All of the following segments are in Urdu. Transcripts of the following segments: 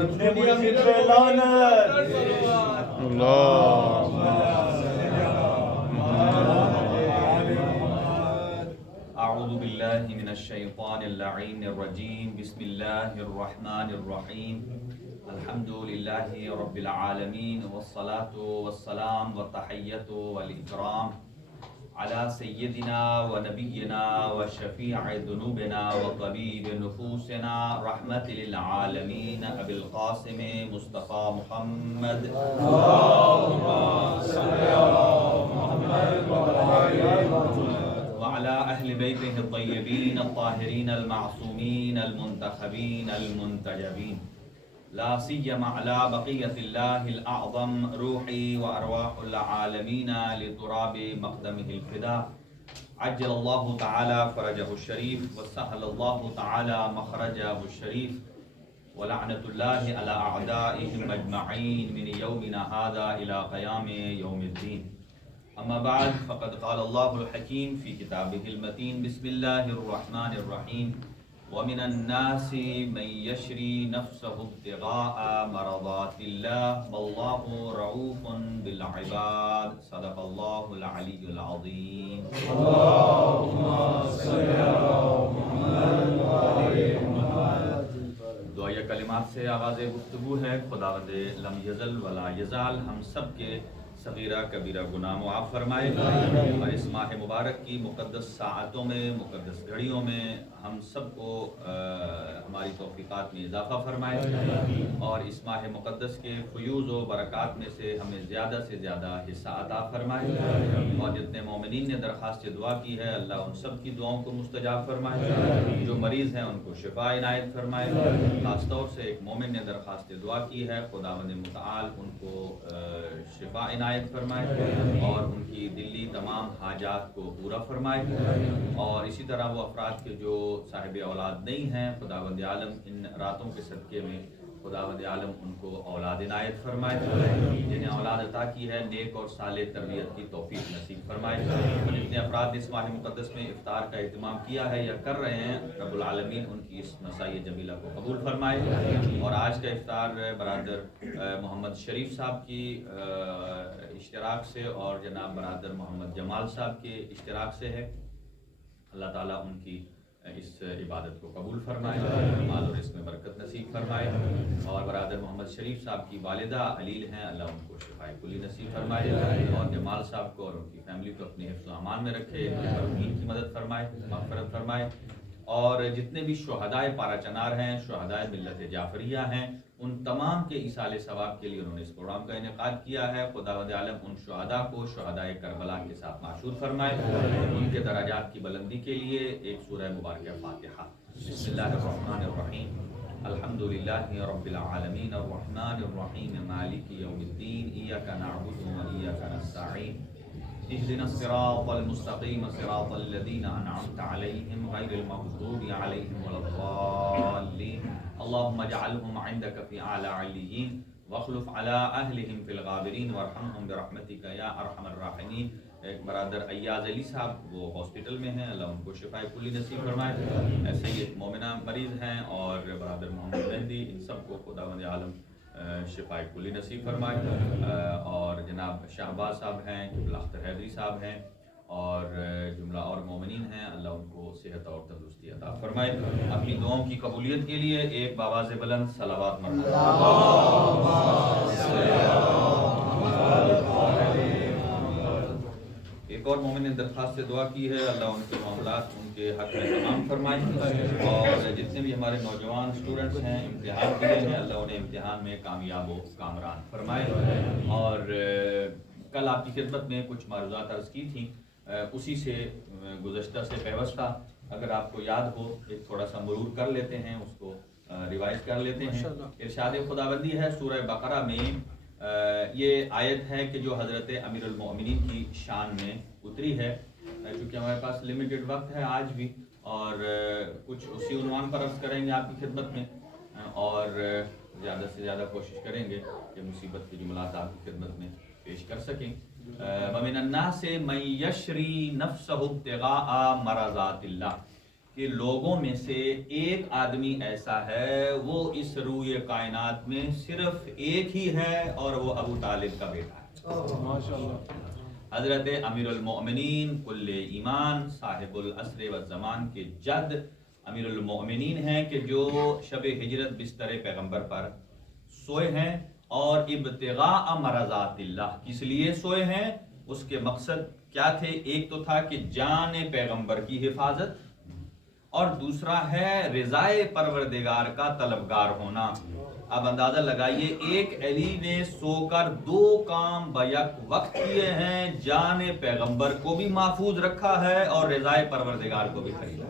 اعوذ باللہ من الشیطان اللعین الرجیم بسم اللہ الرحمن الرحیم الحمد للہ رب العالمین والصلاة والسلام والتحیۃ والاکرام علی سیدنا و نبینا و شفیع ذنوبنا و طبیب نفوسنا رحمت للعالمین ابی القاسم مصطفیٰ محمد وعلى أهل بيته الطيبين الطاهرين المعصومين المنتخبين المنتجبين لا سيما على بقية الله الأعظم روحي وأرواح العالمين لتراب مقدمه الفداء عجل الله تعالى فرجه الشريف وسهل الله تعالى مخرجه الشريف ولعنة الله على أعدائهم أجمعين من يومنا هذا إلى قيام يوم الدين. اما بعد فقد قال الله الحكيم في كتابه المتين بسم الله الرحمن الرحيم ومن الناس من يشري نفسه ابتغاء مرضات الله والله رؤوف بالعباد صدق الله العلي العظيم. اللهم صل على محمد وعلى محمد. دعائے کلمات سے آغاز گفتگو ہے. خداوند لم یزل ولا یزال ہم سب کے صغیرہ کبیرہ گناہ معاف فرمائے اور اس ماہ مبارک کی مقدس ساعتوں میں مقدس گھڑیوں میں ہم سب کو ہماری توفیقات میں اضافہ فرمائے اور اس ماہ مقدس کے فیوز و برکات میں سے ہمیں زیادہ سے زیادہ حصہ عطا فرمائے اور جتنے مومنین نے درخواست دعا کی ہے اللہ ان سب کی دعاؤں کو مستجاب فرمائے. جو مریض ہیں ان کو شفا عنایت فرمائے. خاص طور سے ایک مومن نے درخواست دعا کی ہے خداوند متعال ان کو شفا عنایت فرمائے اور ان کی دلی تمام حاجات کو پورا فرمائے اور اسی طرح وہ افراد کے جو صاحب اولاد نہیں ہیں خداوند عالم ان راتوں کے صدقے میں خداوند عالم ان کو اولاد عنایت فرمائے. جنہیں اولاد عطا کی ہے نیک اور صالح تربیت کی توفیق نصیب فرمائے. اور جتنے افراد اس ماہ مقدس میں افطار کا اہتمام کیا ہے یا کر رہے ہیں رب العالمین ان کی اس مسائی جمیلہ کو قبول فرمائے. اور آج کا افطار برادر محمد شریف صاحب کی اشتراک سے اور جناب برادر محمد جمال صاحب کے اشتراک سے ہے. اللہ تعالیٰ ان کی اس عبادت کو قبول فرمائے مال اور اس میں برکت نصیب فرمائے. اور برادر محمد شریف صاحب کی والدہ علیل ہیں اللہ ان کو شفائے کلی نصیب فرمائے اور جمال صاحب کو اور ان کی فیملی کو اپنے حفظ و امان میں رکھے ان کی مدد فرمائے مغفرت فرمائے. اور جتنے بھی شہدائے پارا چنار ہیں شہدائے ملت جعفریہ ہیں ان تمام کے ایصال ثواب کے لیے انہوں نے اس پروگرام کا انعقاد کیا ہے. خداوند عالم ان شہداء کو شہدائے کربلا کے ساتھ معشور فرمائے. ان کے درجات کی بلندی کے لیے ایک سورہ مبارکہ فاتحہ. بسم اللہ الرحمن الرحیم الحمد للہ رب العالمین الرحمن الرحیم مالک یوم الدین ایاک نعبد و ایاک نستعین اهدنا الصراط المستقیم صراط الذین انعمت علیہم غیر المغضوب علیہم ولا الضالین اللهم اجعلهم عندك في اعلى عليين واخلف على اهلهم في الغابرين وارحمهم برحمتك يا ارحم الراحمين. ایک برادر ایاز علی صاحب وہ ہاسپٹل میں ہیں اللہ ان کو شفا کلی نصیب فرمائے. ایسے ہی ایک مومنہ مریض ہیں اور برادر محمد مہدی ان سب کو خداوند عالم شفا کلی نصیب فرمائے. اور جناب شہباز صاحب ہیں قبلہ اختر حیدری صاحب ہیں اور جملہ اور مومنین ہیں اللہ ان کو صحت اور تندرستی عطا فرمائے. اپنی دعاؤں کی قبولیت کے لیے ایک بآواز بلند صلوات ایک اور مومن نے درخواست سے دعا کی ہے اللہ ان کے معاملات ان کے حق میں تمام فرمائے. اور جتنے بھی ہمارے نوجوان اسٹوڈنٹس ہیں امتحان کے لیے ہیں اللہ انہیں امتحان میں کامیاب و کامران فرمائے. اور کل آپ کی خدمت میں کچھ معروضات عرض کی تھیں اسی سے گزشتہ سے پیوستہ اگر آپ کو یاد ہو ایک تھوڑا سا مرور کر لیتے ہیں اس کو ریوائز کر لیتے ہیں. ارشاد خداوندی ہے سورہ بقرہ میں یہ آیت ہے کہ جو حضرت امیر المؤمنین کی شان میں اتری ہے. چونکہ ہمارے پاس لمیٹڈ وقت ہے آج بھی اور کچھ اسی عنوان پر عرض کریں گے آپ کی خدمت میں اور زیادہ سے زیادہ کوشش کریں گے کہ مصیبت کے جملات آپ کی خدمت میں پیش کر سکیں. وَمِنَ النَّاسِ مَن يَشْرِي نَفْسَهُ ابْتِغَاءَ مَرَضَاتِ اللَّهِ. کہ لوگوں میں سے ایک آدمی ایسا ہے وہ اس روئے کائنات میں صرف ایک ہی ہے اور وہ ابو طالب کا بیٹا ہے، ماشاءاللہ، حضرت امیر المؤمنین کل ایمان صاحب العصر والزمان کے جد امیر المؤمنین ہیں کہ جو شب ہجرت بستر پیغمبر پر سوئے ہیں اور ابتغاء مرضات اللہ، کس لیے سوئے ہیں، اس کے مقصد کیا تھے؟ ایک تو تھا کہ جان پیغمبر کی حفاظت، اور دوسرا ہے رضائے پروردگار کا طلبگار ہونا۔ اب اندازہ لگائیے، ایک علی نے سو کر دو کام بیک وقت کیے ہیں، جان پیغمبر کو بھی محفوظ رکھا ہے اور رضائے پروردگار کو بھی خریدا،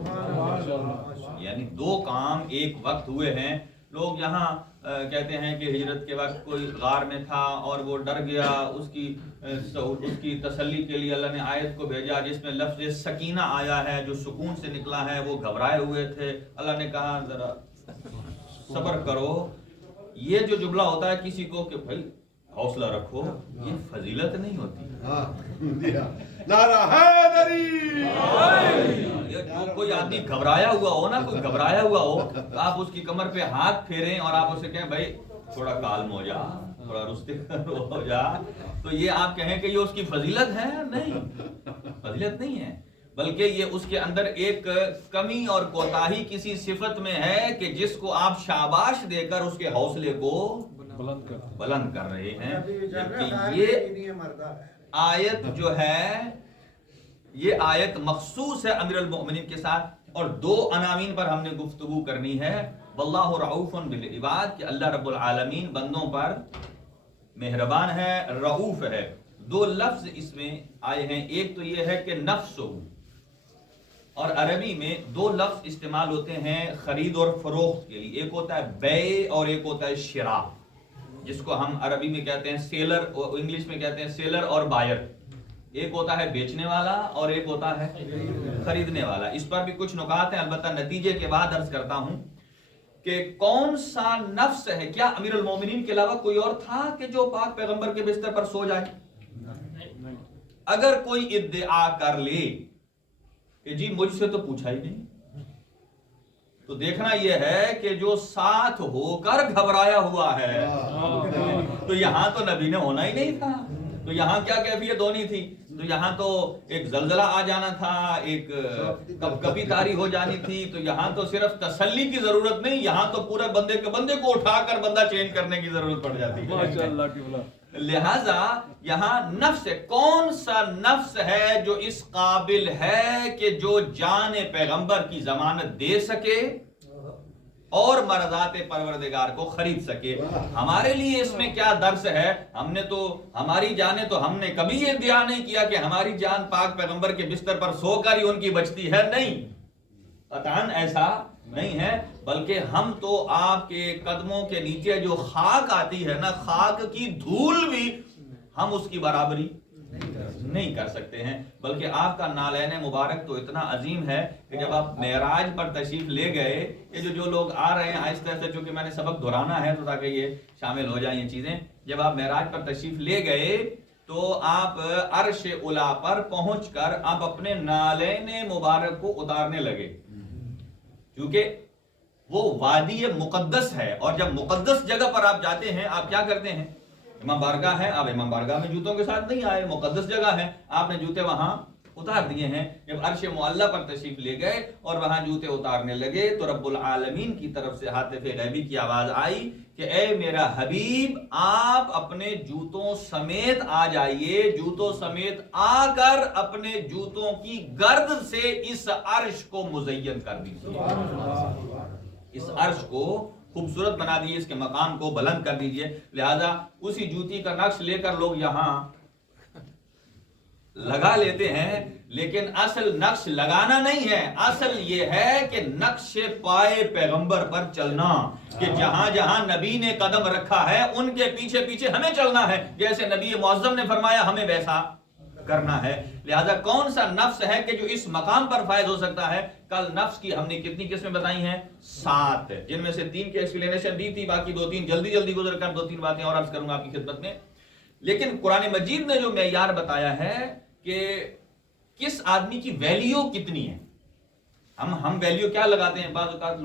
یعنی دو کام ایک وقت ہوئے ہیں۔ لوگ یہاں کہتے ہیں کہ ہجرت کے وقت کوئی غار میں تھا اور وہ ڈر گیا، اس کی تسلی کے لیے اللہ نے آیت کو بھیجا جس میں لفظ سکینہ آیا ہے، جو سکون سے نکلا ہے، وہ گھبرائے ہوئے تھے، اللہ نے کہا ذرا صبر کرو۔ یہ جو جملہ ہوتا ہے کسی کو کہ بھائی حوصلہ رکھو، یہ فضیلت نہیں ہوتی۔ کوئی آدمی گھبرایا ہوا ہو نا، کوئی گھبرایا ہوا ہو، آپ اس کی کمر پہ ہاتھ پھیریں اور آپ اسے کہیں بھائی تھوڑا کالم ہو جا، تھوڑا رستے ہو جا، تو یہ آپ کہیں کہ یہ اس کی فضیلت ہے؟ نہیں، فضیلت نہیں ہے، بلکہ یہ اس کے اندر ایک کمی اور کوتاہی کسی صفت میں ہے کہ جس کو آپ شاباش دے کر اس کے حوصلے کو بلند کر رہے ہیں۔ جبکہ یہ آیت جو ہے، یہ آیت مخصوص ہے امیر المؤمنین کے ساتھ، اور دو عناوین پر ہم نے گفتگو کرنی ہے۔ واللہ رعوف بالعباد، کہ اللہ رب العالمین بندوں پر مہربان ہے، رعوف ہے۔ دو لفظ اس میں آئے ہیں، ایک تو یہ ہے کہ نفس، اور عربی میں دو لفظ استعمال ہوتے ہیں خرید اور فروخت کے لیے، ایک ہوتا ہے بیع اور ایک ہوتا ہے شراء، جس کو ہم عربی میں کہتے ہیں سیلر، اور انگلش میں کہتے ہیں سیلر اور بائر۔ ایک ہوتا ہے بیچنے والا اور ایک ہوتا ہے خریدنے والا۔ اس پر بھی کچھ نکات ہیں، البتہ نتیجے کے بعد عرض کرتا ہوں کہ کون سا نفس ہے؟ کیا امیر المومنین کے علاوہ کوئی اور تھا کہ جو پاک پیغمبر کے بستر پر سو جائے؟ اگر کوئی ادعا کر لے کہ جی مجھ سے تو پوچھا ہی نہیں، تو دیکھنا یہ ہے کہ جو ساتھ ہو کر گھبرایا ہوا ہے، تو یہاں تو نبی نے ہونا ہی نہیں تھا، تو یہاں کیا کیفیت ہونی تھی؟ تو یہاں تو ایک زلزلہ آ جانا تھا، ایک کپی تاری ہو جانی تھی، تو یہاں تو صرف تسلی کی ضرورت نہیں، یہاں تو پورے بندے کو اٹھا کر بندہ چینج کرنے کی ضرورت پڑ جاتی ہے۔ لہذا یہاں نفس ہے، کون سا نفس ہے جو اس قابل ہے کہ جو جان پیغمبر کی ضمانت دے سکے اور مرضات پروردگار کو خرید سکے؟ ہمارے لیے اس میں کیا درس ہے؟ ہم نے تو ہماری جانیں، تو ہم نے کبھی یہ ادعا نہیں کیا کہ ہماری جان پاک پیغمبر کے بستر پر سو کر ہی ان کی بچتی ہے، نہیں، قطعاً ایسا نہیں ہے، بلکہ ہم تو آپ کے قدموں کے نیچے جو خاک آتی ہے نا، خاک کی دھول بھی ہم اس کی برابری نہیں کر سکتے ہیں، بلکہ آپ کا نالین مبارک تو اتنا عظیم ہے کہ جب آپ معراج پر تشریف لے گئے، یہ جو لوگ آ رہے ہیں آہستہ آہستہ، چونکہ میں نے سبق دہرانا ہے تو تاکہ یہ شامل ہو جائیں یہ چیزیں، جب آپ معراج پر تشریف لے گئے تو آپ عرش اعلیٰ پر پہنچ کر آپ اپنے نالین مبارک کو اتارنے لگے، کیونکہ وہ وادی مقدس ہے، اور جب مقدس جگہ پر آپ جاتے ہیں آپ کیا کرتے ہیں؟ امام بارگاہ ہے، آپ امام بارگاہ میں جوتوں کے ساتھ نہیں آئے، مقدس جگہ ہے، آپ نے جوتے وہاں اتار دیے ہیں۔ جب عرش معلیٰ پر تشریف لے گئے اور وہاں جوتے اتارنے لگے تو رب العالمین کی طرف سے ہاتف غیبی کی آواز آئی کہ اے میرا حبیب، آپ اپنے جوتوں سمیت آ جائیے، جوتوں سمیت آ کر اپنے جوتوں کی گرد سے اس عرش کو مزین کر دیجیے، اس عرش کو خوبصورت بنا دیجیے، اس کے مقام کو بلند کر دیجیے۔ لہذا اسی جوتی کا نقش لے کر لوگ یہاں لگا لیتے ہیں، لیکن اصل نقش لگانا نہیں ہے، اصل یہ ہے کہ نقش پائے پیغمبر پر چلنا، کہ جہاں جہاں نبی نے قدم رکھا ہے ان کے پیچھے پیچھے ہمیں چلنا ہے، جیسے نبی معظم نے فرمایا ہمیں ویسا کرنا ہے۔ لہذا کون سا نفس ہے کہ جو اس مقام پر فائز ہو سکتا ہے؟ کل نفس کی ہم نے کتنی قسمیں بتائی ہیں؟ 7، جن میں سے 3 کی ایکسپلینیشن دی تھی، باقی 2-3 جلدی گزر کر 2-3 باتیں اور عرض کروں گا آپ کی خدمت میں۔ لیکن قرآن مجید نے جو معیار بتایا ہے کہ کس آدمی کی ویلیو کتنی ہے، ہم ویلیو کیا لگاتے ہیں؟ بعض اوقات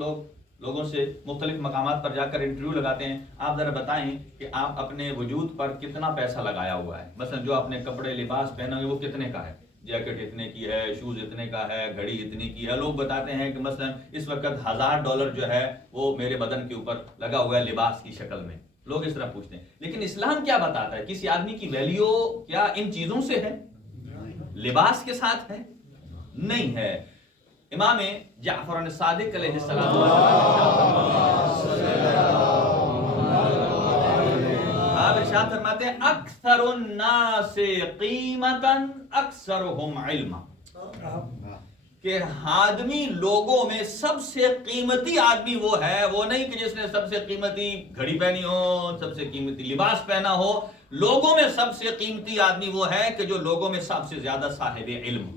لوگوں سے مختلف مقامات پر جا کر انٹرویو لگاتے ہیں، آپ ذرا بتائیں کہ آپ اپنے وجود پر کتنا پیسہ لگایا ہوا ہے، مثلا جو آپ نے کپڑے لباس پہنا ہے وہ کتنے کا ہے، جیکٹ اتنے کی ہے، شوز اتنے کا ہے، گھڑی اتنی کی ہے. لوگ بتاتے ہیں کہ مثلا اس وقت $1000 جو ہے وہ میرے بدن کے اوپر لگا ہوا ہے لباس کی شکل میں. لوگ اس طرح پوچھتے ہیں. لیکن اسلام کیا بتاتا ہے؟ کسی آدمی کی ویلیو کیا ان چیزوں سے ہے؟ لباس کے ساتھ ہے؟ نہیں ہے. امام جعفر صادق علیہ السلام آپ ارشاد فرماتے ہیں اکثر الناس قیمتا اکثرهم علما، کہ آدمی لوگوں میں سب سے قیمتی آدمی وہ ہے، وہ نہیں کہ جس نے سب سے قیمتی گھڑی پہنی ہو، سب سے قیمتی لباس پہنا ہو. لوگوں میں سب سے قیمتی آدمی وہ ہے کہ جو لوگوں میں سب سے زیادہ صاحب علم ہو.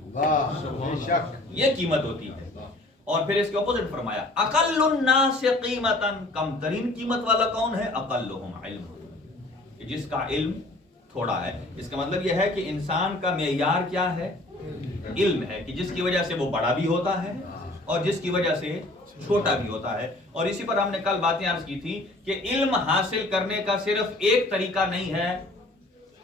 یہ قیمت ہوتی ہے. اور پھر اس کے اپوزٹ فرمایا اقل الناس قیمتا، کم ترین قیمت والا کون ہے؟ اقلهم علم، جس کا علم تھوڑا ہے. اس کا مطلب یہ ہے کہ انسان کا معیار کیا ہے؟ علم ہے، کہ جس کی وجہ سے وہ بڑا بھی ہوتا ہے اور جس کی وجہ سے چھوٹا بھی ہوتا ہے. اور اسی پر ہم نے کل باتیں عرض کی تھی کہ علم حاصل کرنے کا صرف ایک طریقہ نہیں ہے،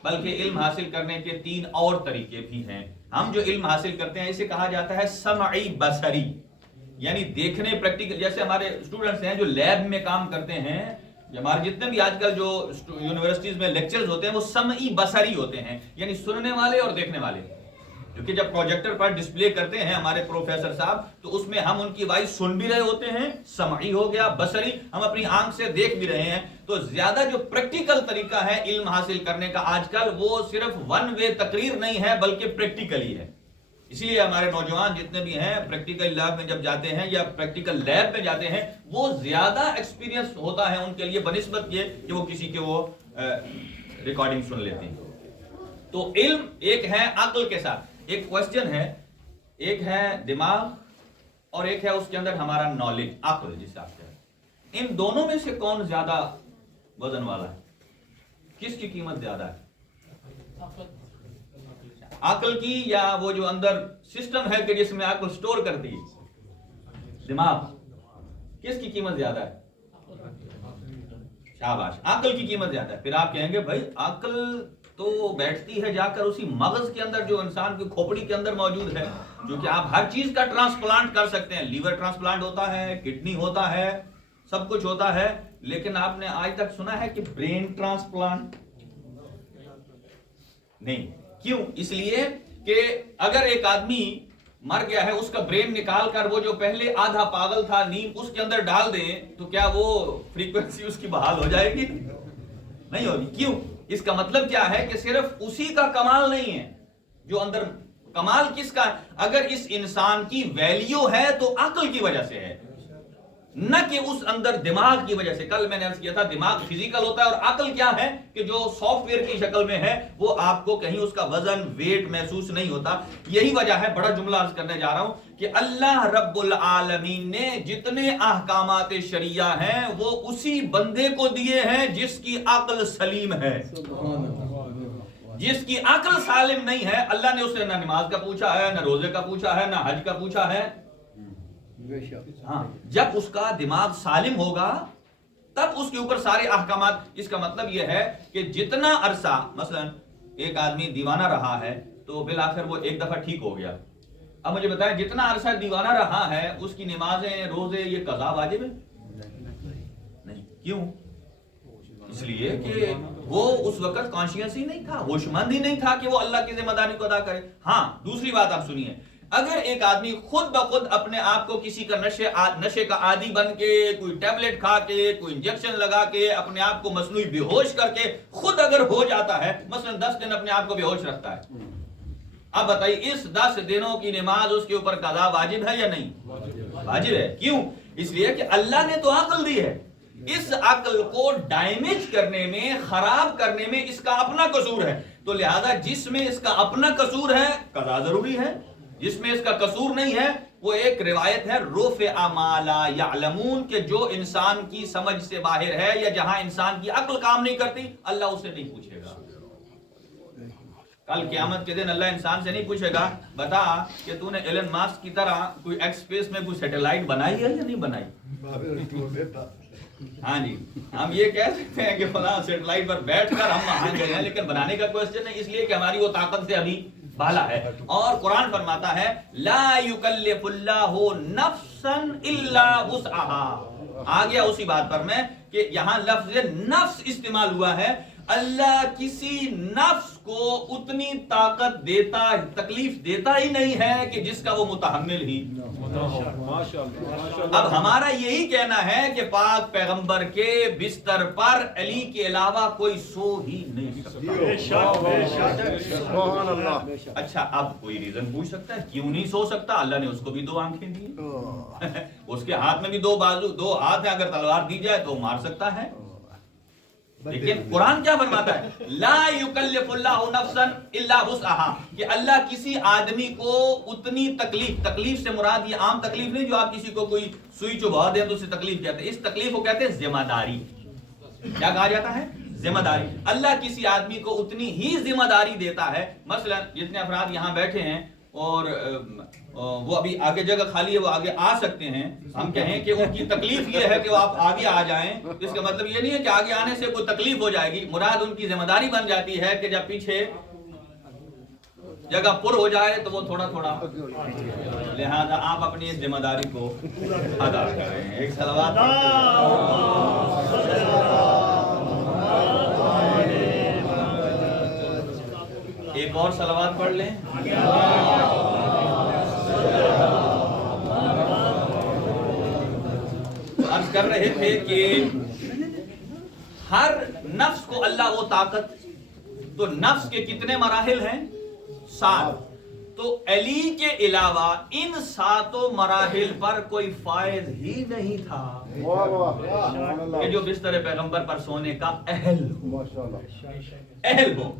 بلکہ علم حاصل کرنے کے 3 اور طریقے بھی ہیں. ہم جو علم حاصل کرتے ہیں اسے کہا جاتا ہے سمعی بصری، یعنی دیکھنے پریکٹیکل. جیسے ہمارے اسٹوڈنٹس ہیں جو لیب میں کام کرتے ہیں، ہمارے جتنے بھی آج کل جو یونیورسٹیز میں لیکچرز ہوتے ہیں وہ سمعی بصری ہوتے ہیں، یعنی سننے والے اور دیکھنے والے. کیونکہ جب پروجیکٹر پر ڈسپلے کرتے ہیں ہمارے پروفیسر صاحب تو اس میں ہم ان کی وائس سن بھی رہے ہوتے ہیں، سمعی ہو گیا، بصری ہم اپنی آنکھ سے دیکھ بھی رہے ہیں. تو زیادہ جو پریکٹیکل طریقہ ہے علم حاصل کرنے کا آج کل، وہ صرف ون وے تقریر نہیں ہے بلکہ پریکٹیکلی ہے. اسی لیے ہمارے نوجوان جتنے بھی ہیں پریکٹیکل لیب میں جب جاتے ہیں یا پریکٹیکل لیب میں جاتے ہیں وہ زیادہ ایکسپیرینس ہوتا ہے ان کے لیے بنسبت یہ کہ وہ کسی کے وہ ریکارڈنگ سن لیتے ہیں. تو علم ایک ہے عقل کے ساتھ. ایک کوشچن ہے، ایک ہے دماغ اور ایک ہے اس کے اندر ہمارا نالج، عقل جسے آپ کہتے ہیں. ان دونوں میں سے کون زیادہ وزن والا ہے؟ کس کی قیمت زیادہ ہے؟ عقل کی، یا وہ جو اندر سسٹم ہے کہ جس میں عقل سٹور کرتی ہے؟ دماغ. کس کی قیمت زیادہ ہے؟ شاباش، عقل کی قیمت زیادہ ہے. پھر آپ کہیں گے بھائی عقل تو بیٹھتی ہے جا کر اسی مغز کے اندر جو انسان کی کھوپڑی کے اندر موجود ہے، جو کہ آپ ہر چیز کا ٹرانسپلانٹ کر سکتے ہیں. لیور ٹرانسپلانٹ ہوتا ہے، کڈنی ہوتا ہے، سب کچھ ہوتا ہے. لیکن آپ نے آج تک سنا ہے کہ برین ٹرانسپلانٹ؟ نہیں. کیوں؟ اس لیے کہ اگر ایک آدمی مر گیا ہے اس کا برین نکال کر وہ جو پہلے آدھا پاگل تھا نیم اس کے اندر ڈال دیں تو کیا وہ فریکوینسی اس کی بحال ہو جائے گی؟ نہیں ہوگی. کیوں؟ اس کا مطلب کیا ہے کہ صرف اسی کا کمال نہیں ہے جو اندر، کمال کس کا؟ اگر اس انسان کی ویلیو ہے تو عقل کی وجہ سے ہے، نہ کہ اس اندر دماغ کی وجہ سے. کل میں نے عرض کیا تھا دماغ فزیکل ہوتا ہے اور عقل کیا ہے کہ جو سافٹ ویئر کی شکل میں ہے، وہ آپ کو کہیں اس کا وزن ویٹ محسوس نہیں ہوتا. یہی وجہ ہے، بڑا جملہ عرض کرنے جا رہا ہوں، کہ اللہ رب العالمین نے جتنے احکامات شریعہ ہیں وہ اسی بندے کو دیے ہیں جس کی عقل سلیم ہے. جس کی عقل سالم نہیں ہے اللہ نے اسے نہ نماز کا پوچھا ہے، نہ روزے کا پوچھا ہے، نہ حج کا پوچھا ہے. ہاں، جب اس کا دماغ سالم ہوگا تب اس کے اوپر سارے احکامات. اس کا مطلب یہ ہے کہ جتنا عرصہ مثلا ایک آدمی دیوانہ رہا ہے تو بالآخر وہ ایک دفعہ ٹھیک ہو گیا. اب مجھے بتائیں جتنا عرصہ دیوانہ رہا ہے اس کی نمازیں روزے یہ قضا واجب ہے؟ نہیں. کیوں؟ اس لیے کہ وہ اس وقت کانشیس ہی نہیں تھا، ہوش مند ہی نہیں تھا کہ وہ اللہ کی ذمہ داری کو ادا کرے. ہاں، دوسری بات آپ سنیے، اگر ایک آدمی خود بخود اپنے آپ کو کسی کا نشے کا عادی بن کے، کوئی ٹیبلٹ کھا کے، کوئی انجیکشن لگا کے، اپنے آپ کو مصنوعی بے ہوش کر کے خود اگر ہو جاتا ہے، مثلا 10 دن اپنے آپ کو بے ہوش رکھتا ہے، اب بتائیے اس 10 دنوں کی نماز اس کے اوپر قضا واجب ہے یا نہیں؟ واجب ہے. کیوں؟ اس لیے کہ اللہ نے تو عقل دی ہے. اس عقل کو ڈیمیج کرنے میں، خراب کرنے میں اس کا اپنا قصور ہے. تو لہذا جس میں اس کا اپنا قصور ہے قضا ضروری ہے، جس میں اس کا قصور نہیں ہے وہ ایک روایت ہے رفع ما لا یعلمون، کہ جو انسان کی سمجھ سے باہر ہے یا جہاں انسان کی عقل کام نہیں کرتی اللہ اسے نہیں پوچھے گا. کل قیامت کے دن اللہ انسان سے نہیں پوچھے گا بتا کہ تو نے ایلن ماسک کی طرح کوئی ایکس اسپیس میں کوئی سیٹلائٹ بنائی ہے یا نہیں بنائی. ہاں جی ہم یہ کہہ سکتے ہیں کہ فلاں سیٹلائٹ پر بیٹھ کر ہم وہاں گئے ہیں، لیکن بنانے کا کوشچن ہے، اس لیے کہ ہماری وہ طاقت سے ابھی بالا ہے. اور قرآن فرماتا ہے لا یکلف اللہ نفسا الا وسعها. آ گیا اسی بات پر میں کہ یہاں لفظ نفس استعمال ہوا ہے. اللہ کسی نفس کو اتنی طاقت دیتا، تکلیف دیتا ہی نہیں ہے کہ جس کا وہ متحمل ہی. اب ہمارا یہی کہنا ہے کہ پاک پیغمبر کے بستر پر علی کے علاوہ کوئی سو ہی نہیں سکتا. اچھا اب کوئی ریزن پوچھ سکتا ہے کیوں نہیں سو سکتا؟ اللہ نے اس کو بھی 2 آنکھیں دی، اس کے ہاتھ میں بھی 2 بازو 2 ہاتھ ہیں، اگر تلوار دی جائے تو مار سکتا ہے. لیکن قرآن کیا فرماتا ہے لا یکلف اللہ نفسا الا وسعها، کہ اللہ کسی آدمی کو اتنی تکلیف سے مراد یہ عام تکلیف نہیں جو آپ کسی کو کوئی سوئی چبھا دیں تو اسے تکلیف کہتے ہیں. اس تکلیف کو کہتے ہیں ذمہ داری. کیا کہا جاتا ہے؟ ذمہ داری. اللہ کسی آدمی کو اتنی ہی ذمہ داری دیتا ہے. مثلا جتنے افراد یہاں بیٹھے ہیں اور وہ ابھی آگے جگہ خالی ہے، وہ آگے آ سکتے ہیں. ہم کہیں کہ ان کی تکلیف یہ ہے کہ وہ آپ آگے آ جائیں، اس کا مطلب یہ نہیں ہے کہ آگے آنے سے کوئی تکلیف ہو جائے گی. مراد ان کی ذمہ داری بن جاتی ہے کہ جب پیچھے جگہ پر ہو جائے تو وہ تھوڑا تھوڑا، لہذا آپ اپنی ذمہ داری کو ادا کریں. ایک صلوات ایک اور صلوات پڑھ لیں. عرض کر رہے تھے کہ ہر نفس کو اللہ وہ طاقت، تو نفس کے کتنے مراحل ہیں؟ 7. تو علی کے علاوہ ان 7 مراحل پر کوئی فائز ہی نہیں تھا کہ جو بستر پیغمبر پر سونے کا اہل ہو.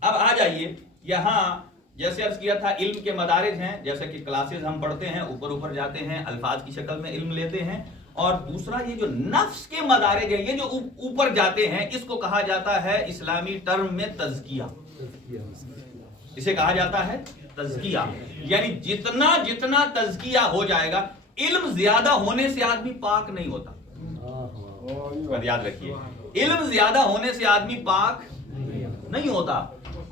اب آ جائیے یہاں، جیسے عرض کیا تھا علم کے مدارج ہیں، جیسے کہ کلاسز ہم پڑھتے ہیں، اوپر جاتے ہیں، الفاظ کی شکل میں علم لیتے ہیں. اور دوسرا یہ جو نفس کے مدارج ہیں، یہ جو اوپر جاتے ہیں، اس کو کہا جاتا ہے اسلامی ٹرم میں تزکیہ. اسے کہا جاتا ہے تزکیہ. یعنی جتنا تزکیہ ہو جائے گا، علم زیادہ ہونے سے آدمی پاک نہیں ہوتا. یاد رکھیے علم زیادہ ہونے سے آدمی پاک نہیں ہوتا،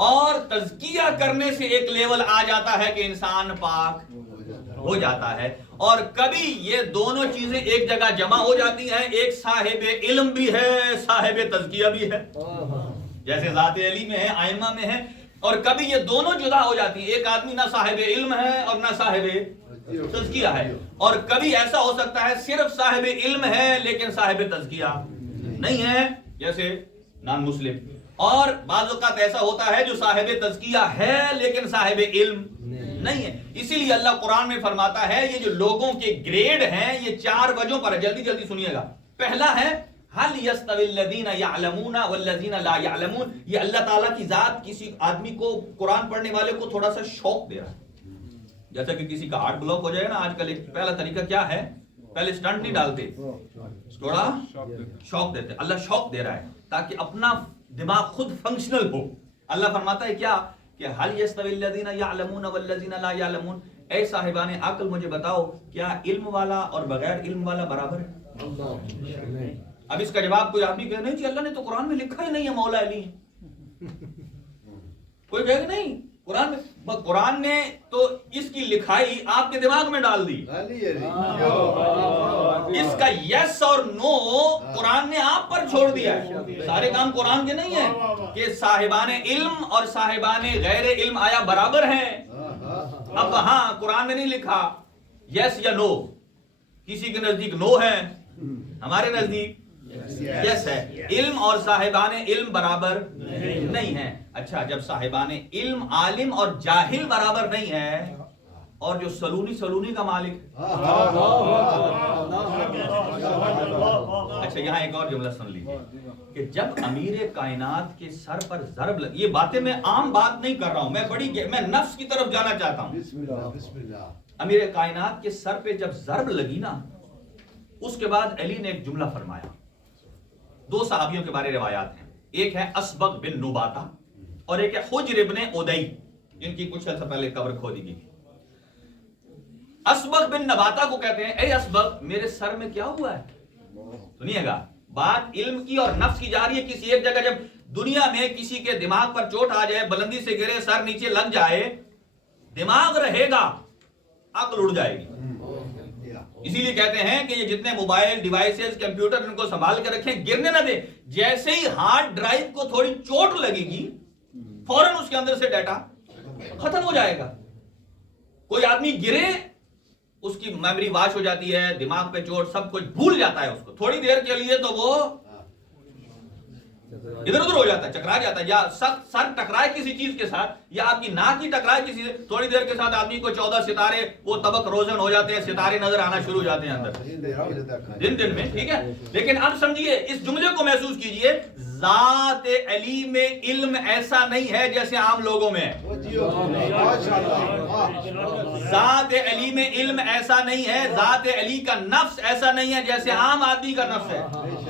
اور تزکیہ کرنے سے ایک لیول آ جاتا ہے کہ انسان پاک ہو جاتا ہے. اور کبھی یہ دونوں چیزیں ایک جگہ جمع ہو جاتی ہیں، ایک صاحب علم بھی ہے، صاحب تزکیہ بھی ہے، جیسے ذات علی میں ہے، ائمہ میں ہے. اور کبھی یہ دونوں جدا ہو جاتی ہیں، ایک آدمی نہ صاحب علم ہے اور نہ صاحب تزکیہ ہے. اور کبھی ایسا ہو سکتا ہے صرف صاحب علم ہے لیکن صاحب تزکیہ نہیں ہے، جیسے نان مسلم. اور بعض اوقات ایسا ہوتا ہے جو صاحب تزکیہ ہے لیکن صاحب علم نہیں ہے. اسی لیے اللہ قرآن میں فرماتا ہے یہ جو لوگوں کے گریڈ ہیں یہ 4 وجہوں پر ہے. جلدی سنیے گا. پہلا ہے هل يستوي الذين يعلمون والذين لا يعلمون. یہ اللہ تعالیٰ کی ذات کسی آدمی کو، قرآن پڑھنے والے کو تھوڑا سا شوق دے رہا ہے. جیسا کہ کسی کا ہارٹ بلاک ہو جائے نا، آج کل ایک پہلا طریقہ کیا ہے، پہلے سٹنٹ نہیں ڈالتے، تھوڑا شوق دیتے. اللہ شوق دے رہا ہے تاکہ اپنا دماغ خود فنکشنل ہو. اللہ فرماتا ہے کیا کہ هل يستوي الذين يعلمون والذين لا يعلمون. اے صاحبان عقل مجھے بتاؤ کیا علم والا اور بغیر علم والا برابر ہے؟ اب اس کا جواب کوئی آدمی کہے نہیں جی اللہ نے تو قرآن میں لکھا ہی نہیں ہے مولا علی. کوئی کہے نہیں قرآن نے تو اس کی لکھائی آپ کے دماغ میں ڈال دی. اس کا یس اور نو قرآن نے آپ پر چھوڑ دیا ہے. سارے کام قرآن کے نہیں ہیں کہ صاحبان علم اور صاحبان غیر علم آیا برابر ہیں. اب وہاں قرآن نے نہیں لکھا یس یا نو. کسی کے نزدیک نو ہے، ہمارے نزدیک یس ہے. علم اور صاحبان علم برابر نہیں ہے. اچھا جب صاحبان علم عالم اور جاہل برابر نہیں ہے، اور جو سلونی کا مالک. اچھا یہاں ایک اور جملہ سن لیجیے کہ جب امیر کائنات کے سر پر ضرب لگی، یہ باتیں میں عام بات نہیں کر رہا ہوں، میں نفس کی طرف جانا چاہتا ہوں. امیر کائنات کے سر پہ جب ضرب لگی نا، اس کے بعد علی نے ایک جملہ فرمایا. 2 صحابیوں کے بارے روایات ہیں. ایک ہے اسبغ بن نباتہ اور ایک ہے حجر ابن ادئی، جن کی کچھ عرصہ پہلے قبر کھودی گئی تھی. اسبغ بن نباتہ کو کہتے ہیں اے اسبغ میرے سر میں کیا ہوا ہے. سنیے گا بات علم کی اور نفس کی جا رہی ہے. کسی ایک جگہ جب دنیا میں کسی کے دماغ پر چوٹ آ جائے، بلندی سے گرے، سر نیچے لگ جائے، دماغ رہے گا، عقل اڑ جائے گی. اسی لیے کہتے ہیں کہ یہ جتنے موبائل ڈیوائسز کمپیوٹر ان کو سنبھال کے رکھیں، گرنے نہ دیں. جیسے ہی ہارڈ ڈرائیو کو تھوڑی چوٹ لگے گی فوراً اس کے اندر سے ڈیٹا ختم ہو جائے گا. کوئی آدمی گرے، اس کی میموری واش ہو جاتی ہے، دماغ پہ چوٹ، سب کچھ بھول جاتا ہے اس کو تھوڑی دیر کے لیے، تو وہ ادھر ادھر ہو جاتا ہے، چکرا جاتا ہے. یا سر ٹکرائے کسی چیز کے ساتھ، یا آپ کی ناک ہی ٹکرائے کسی سے، تھوڑی دیر کے ساتھ آدمی کو 14 ستارے وہ طبق روزن ہو جاتے ہیں، ستارے نظر آنا شروع ہو جاتے ہیں اندر دن میں. ٹھیک ہے، لیکن اب سمجھیے اس جملے کو محسوس کیجئے. ذات علی میں علم ایسا نہیں ہے جیسے عام لوگوں میں ہے. ذات علی میں علم ایسا نہیں ہے، ذات علی کا نفس ایسا نہیں ہے جیسے عام آدمی کا نفس ہے.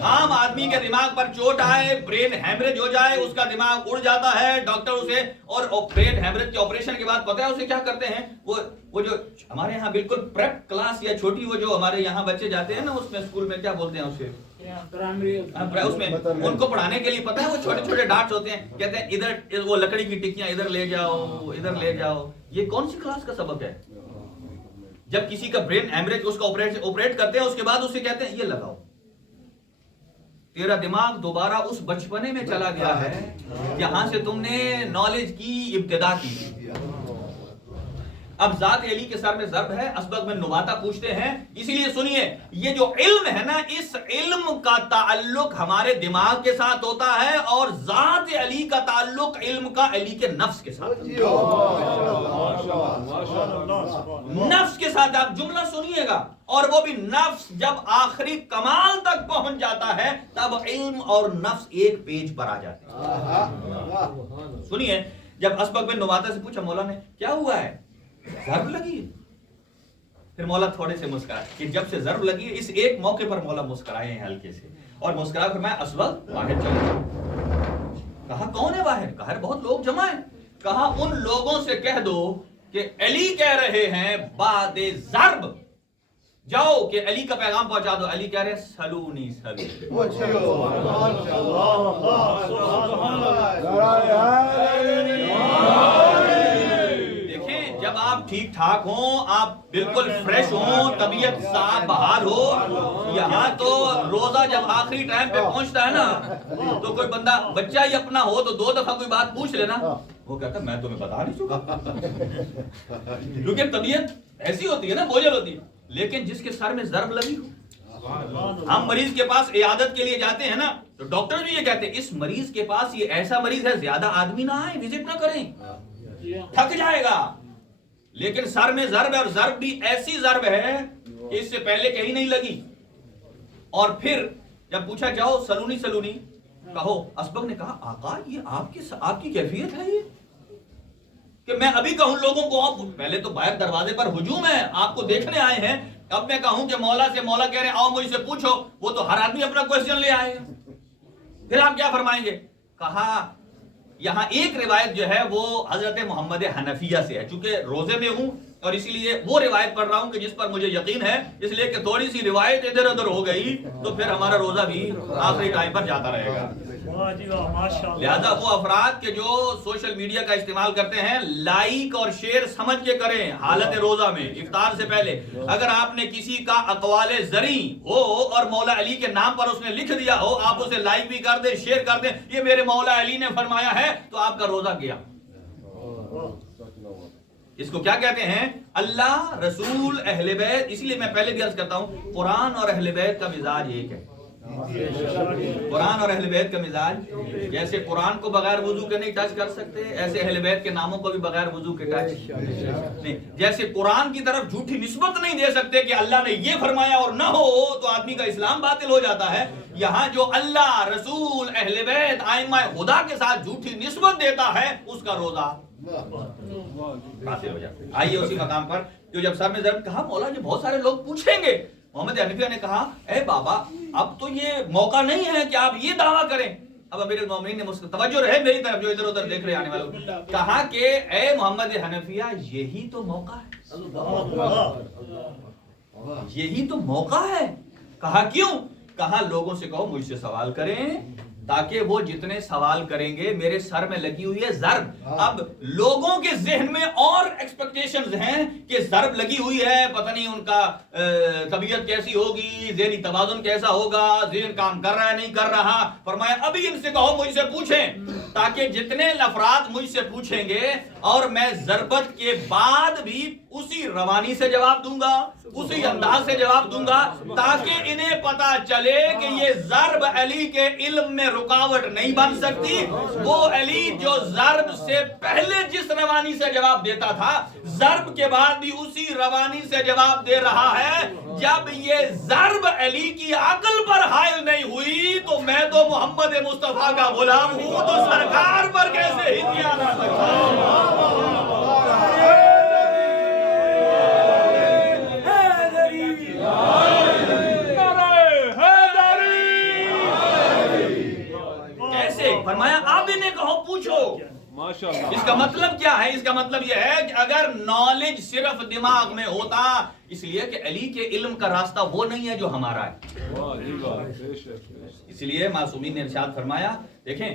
عام آدمی کے دماغ پر چوٹ آئے، برین ہیمریج ہو جائے، اس کا دماغ اڑ جاتا ہے، ڈاکٹر اسے، اور برین ہیمریج کے آپریشن کے بعد پتہ ہے اسے کیا کرتے ہیں، وہ جو ہمارے یہاں بالکل پریپ کلاس یا چھوٹی وہ جو ہمارے یہاں بچے جاتے ہیں نا، اس میں اسکول میں کیا بولتے ہیں اسے، اس میں ان کو پڑھانے کے لیے پتہ ہے وہ چھوٹے چھوٹے ڈاٹس ہوتے ہیں، کہتے ہیں ادھر وہ لکڑی کی ٹکیاں ادھر لے جاؤ، ادھر لے جاؤ. یہ کون سی کلاس کا سبق ہے؟ جب کسی کا برین ہیمریج اس کا آپریٹ کرتے ہیں، اس کے بعد اسے کہتے ہیں یہ لگاؤ. تیرا دماغ دوبارہ اس بچپنے میں چلا گیا ہے جہاں سے تم نے نالج کی ابتدا کی. اب ذات علی کے سر میں ضرب ہے. اسبغ بن نباتہ پوچھتے ہیں، اسی لیے سنیے، یہ جو علم ہے نا، اس علم کا تعلق ہمارے دماغ کے ساتھ ہوتا ہے، اور ذات علی کا تعلق علم کا علی کے نفس کے ساتھ. نفس کے ساتھ آپ جملہ سنیے گا، اور وہ بھی نفس جب آخری کمال تک پہنچ جاتا ہے تب علم اور نفس ایک پیج پر آ جاتے ہیں. سنیے، جب اسبغ بن نباتہ سے پوچھا مولا نے کیا ہوا ہے، ضرب لگی ہے. پھر مولا تھوڑے سے مسکرائے کہ جب سے ضرب لگی ہے، اس ایک موقع پر مولا مسکرائے ہیں ہلکے سے، اور مسکرا فرمایا اسبغ باہر چلو. کہا کون ہے باہر؟ کہا بہت لوگ جمع ہیں. کہا ان لوگوں سے کہہ دو کہ علی کہہ رہے ہیں بعد ضرب جاؤ کہ علی کا پیغام پہنچا دو. علی کہہ رہے سلونی دیکھیں، جب آپ ٹھیک ٹھاک ہوں، آپ بالکل فریش ہوں، طبیعت صاف بہار ہو، یہاں تو روزہ جب آخری ٹائم پہ پہنچتا ہے نا، تو کوئی بندہ بچہ ہی اپنا ہو تو 2 دفعہ کوئی بات پوچھ لینا، وہ کہتا ہے میں تمہیں بتا نہیں چکا. کیونکہ طبیعت ایسی ہوتی ہے نا، بوجھل ہوتی ہے. لیکن جس کے سر میں ضرب لگی ہو، ہم مریض کے پاس عیادت کے لیے جاتے ہیں نا، تو ڈاکٹر بھی یہ کہتے ہیں اس مریض کے پاس یہ ایسا مریض ہے، زیادہ آدمی نہ آئے، وزٹ نہ کریں، تھک جائے گا. لیکن سر میں ضرب ہے، اور ضرب بھی ایسی ضرب ہے کہ اس سے پہلے کہیں نہیں لگی. اور پھر جب پوچھا جاؤ سلونی کہو. اسبغ نے کہا آقا یہ آپ کی کیفیت ہے، یہ کہ میں ابھی کہوں لوگوں کو، آپ پہلے تو باہر دروازے پر ہجوم ہے، آپ کو دیکھنے آئے ہیں، اب میں کہوں کہ مولا کہہ رہے ہیں آؤ مجھ سے پوچھو، وہ تو ہر آدمی اپنا کوشچن لے آئے گا، پھر آپ کیا فرمائیں گے؟ کہا یہاں ایک روایت جو ہے وہ حضرت محمد حنفیہ سے ہے، چونکہ روزے میں ہوں اور اسی لیے وہ روایت پڑھ رہا ہوں کہ جس پر مجھے یقین ہے، اس لیے کہ تھوڑی سی روایت ادھر ادھر ہو گئی تو پھر ہمارا روزہ بھی آخری ٹائم پر جاتا رہے گا. لہذا وہ افراد کے جو سوشل میڈیا کا استعمال کرتے ہیں، لائک اور شیئر سمجھ کے کریں. حالت روزہ میں افطار سے پہلے اگر آپ نے کسی کا اقوال زرعی ہو اور مولا علی کے نام پر اس نے لکھ دیا ہو، آپ اسے لائک بھی کر دیں، شیئر کر دیں، یہ میرے مولا علی نے فرمایا ہے، تو آپ کا روزہ گیا. اس کو کیا کہتے ہیں؟ اللہ، رسول، اہل بیت. اسی لیے میں پہلے بھی عرض کرتا ہوں، قرآن اور اہل بیت کا مزاج ایک ہے. قرآن اور اہل بیت کا مزاج جیسے قرآن کو بغیر وضو کے نہیں ٹچ کر سکتے، ایسے اہل بیت کے ناموں کو بھی بغیر وضو کے ٹچ نہیں. جیسے قرآن کی طرف جھوٹی نسبت نہیں دے سکتے کہ اللہ نے یہ فرمایا اور نہ ہو تو آدمی کا اسلام باطل ہو جاتا ہے. یہاں جو اللہ، رسول، اہل بیت، ائمہ خدا کے ساتھ جھوٹی نسبت دیتا ہے، اس کا روزہ باطل ہو جاتا ہے. آئیے اسی مقام پر جو جب سر میں ضرب کہا مولا جی بہت سارے لوگ پوچھیں گے. محمد حنفیہ نے کہا اے بابا اب تو یہ موقع نہیں ہے کہ آپ یہ دعویٰ کریں. اب امیر المومنین نے توجہ رہے میری طرف جو ادھر ادھر دیکھ رہے آنے والوں، کہا کہ اے محمد حنفیہ یہی تو موقع ہے، یہی تو موقع ہے. کہا کیوں؟ کہا لوگوں سے کہو مجھ سے سوال کریں، تاکہ وہ جتنے سوال کریں گے میرے سر میں لگی ہوئی ہے ضرب. اب لوگوں کے ذہن میں اور ایکسپیکٹیشنز ہیں کہ ضرب لگی ہوئی ہے، پتہ نہیں ان کا طبیعت کیسی ہوگی، ذہنی توازن کیسا ہوگا، ذہن کام کر رہا ہے نہیں کر رہا. فرمایا ابھی ان سے کہو مجھ سے پوچھیں، تاکہ جتنے افراد مجھ سے پوچھیں گے اور میں ضربت کے بعد بھی اسی روانی سے جواب دوں گا، اسی انداز سے جواب دوں گا، تاکہ انہیں پتا چلے کہ یہ ضرب علی کے علم میں رکاوٹ نہیں بن سکتی. وہ علی جو ضرب سے پہلے جس روانی سے جواب دیتا تھا، ضرب کے بعد بھی اسی روانی سے جواب دے رہا ہے. جب یہ ضرب علی کی عقل پر حائل نہیں ہوئی تو میں تو محمد مصطفیٰ کا غلام ہوں، تو سرکار پر کیسے ہدیہ نہ سکتا. فرمایا آپ انہیں کہو پوچھو. اس کا مطلب کیا ہے؟ اس کا مطلب یہ ہے کہ اگر نالج صرف دماغ میں ہوتا، اس لیے کہ علی کے علم کا راستہ وہ نہیں ہے جو ہمارا ہے. اس لیے معصومین نے ارشاد فرمایا، دیکھیں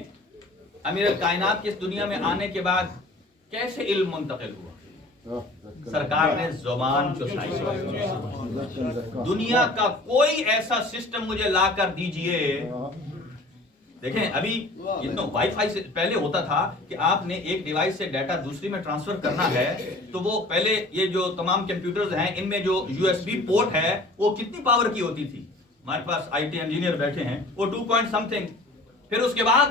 امیر کائنات کے اس دنیا میں آنے کے بعد کیسے علم منتقل ہوا. سرکار نے زبان چسائی. دنیا کا کوئی ایسا سسٹم مجھے لا کر دیجئے. دیکھیں ابھی اتنا وائی فائی سے پہلے ہوتا تھا کہ آپ نے ایک ڈیوائس سے ڈیٹا دوسری میں ٹرانسفر کرنا ہے تو وہ پہلے یہ جو تمام کمپیوٹرز ہیں ان میں جو یو ایس بی پورٹ ہے وہ کتنی پاور کی ہوتی تھی. ہمارے پاس آئی ٹی انجینئر بیٹھے ہیں، وہ 2 پوائنٹ سم تھنگ، پھر اس کے بعد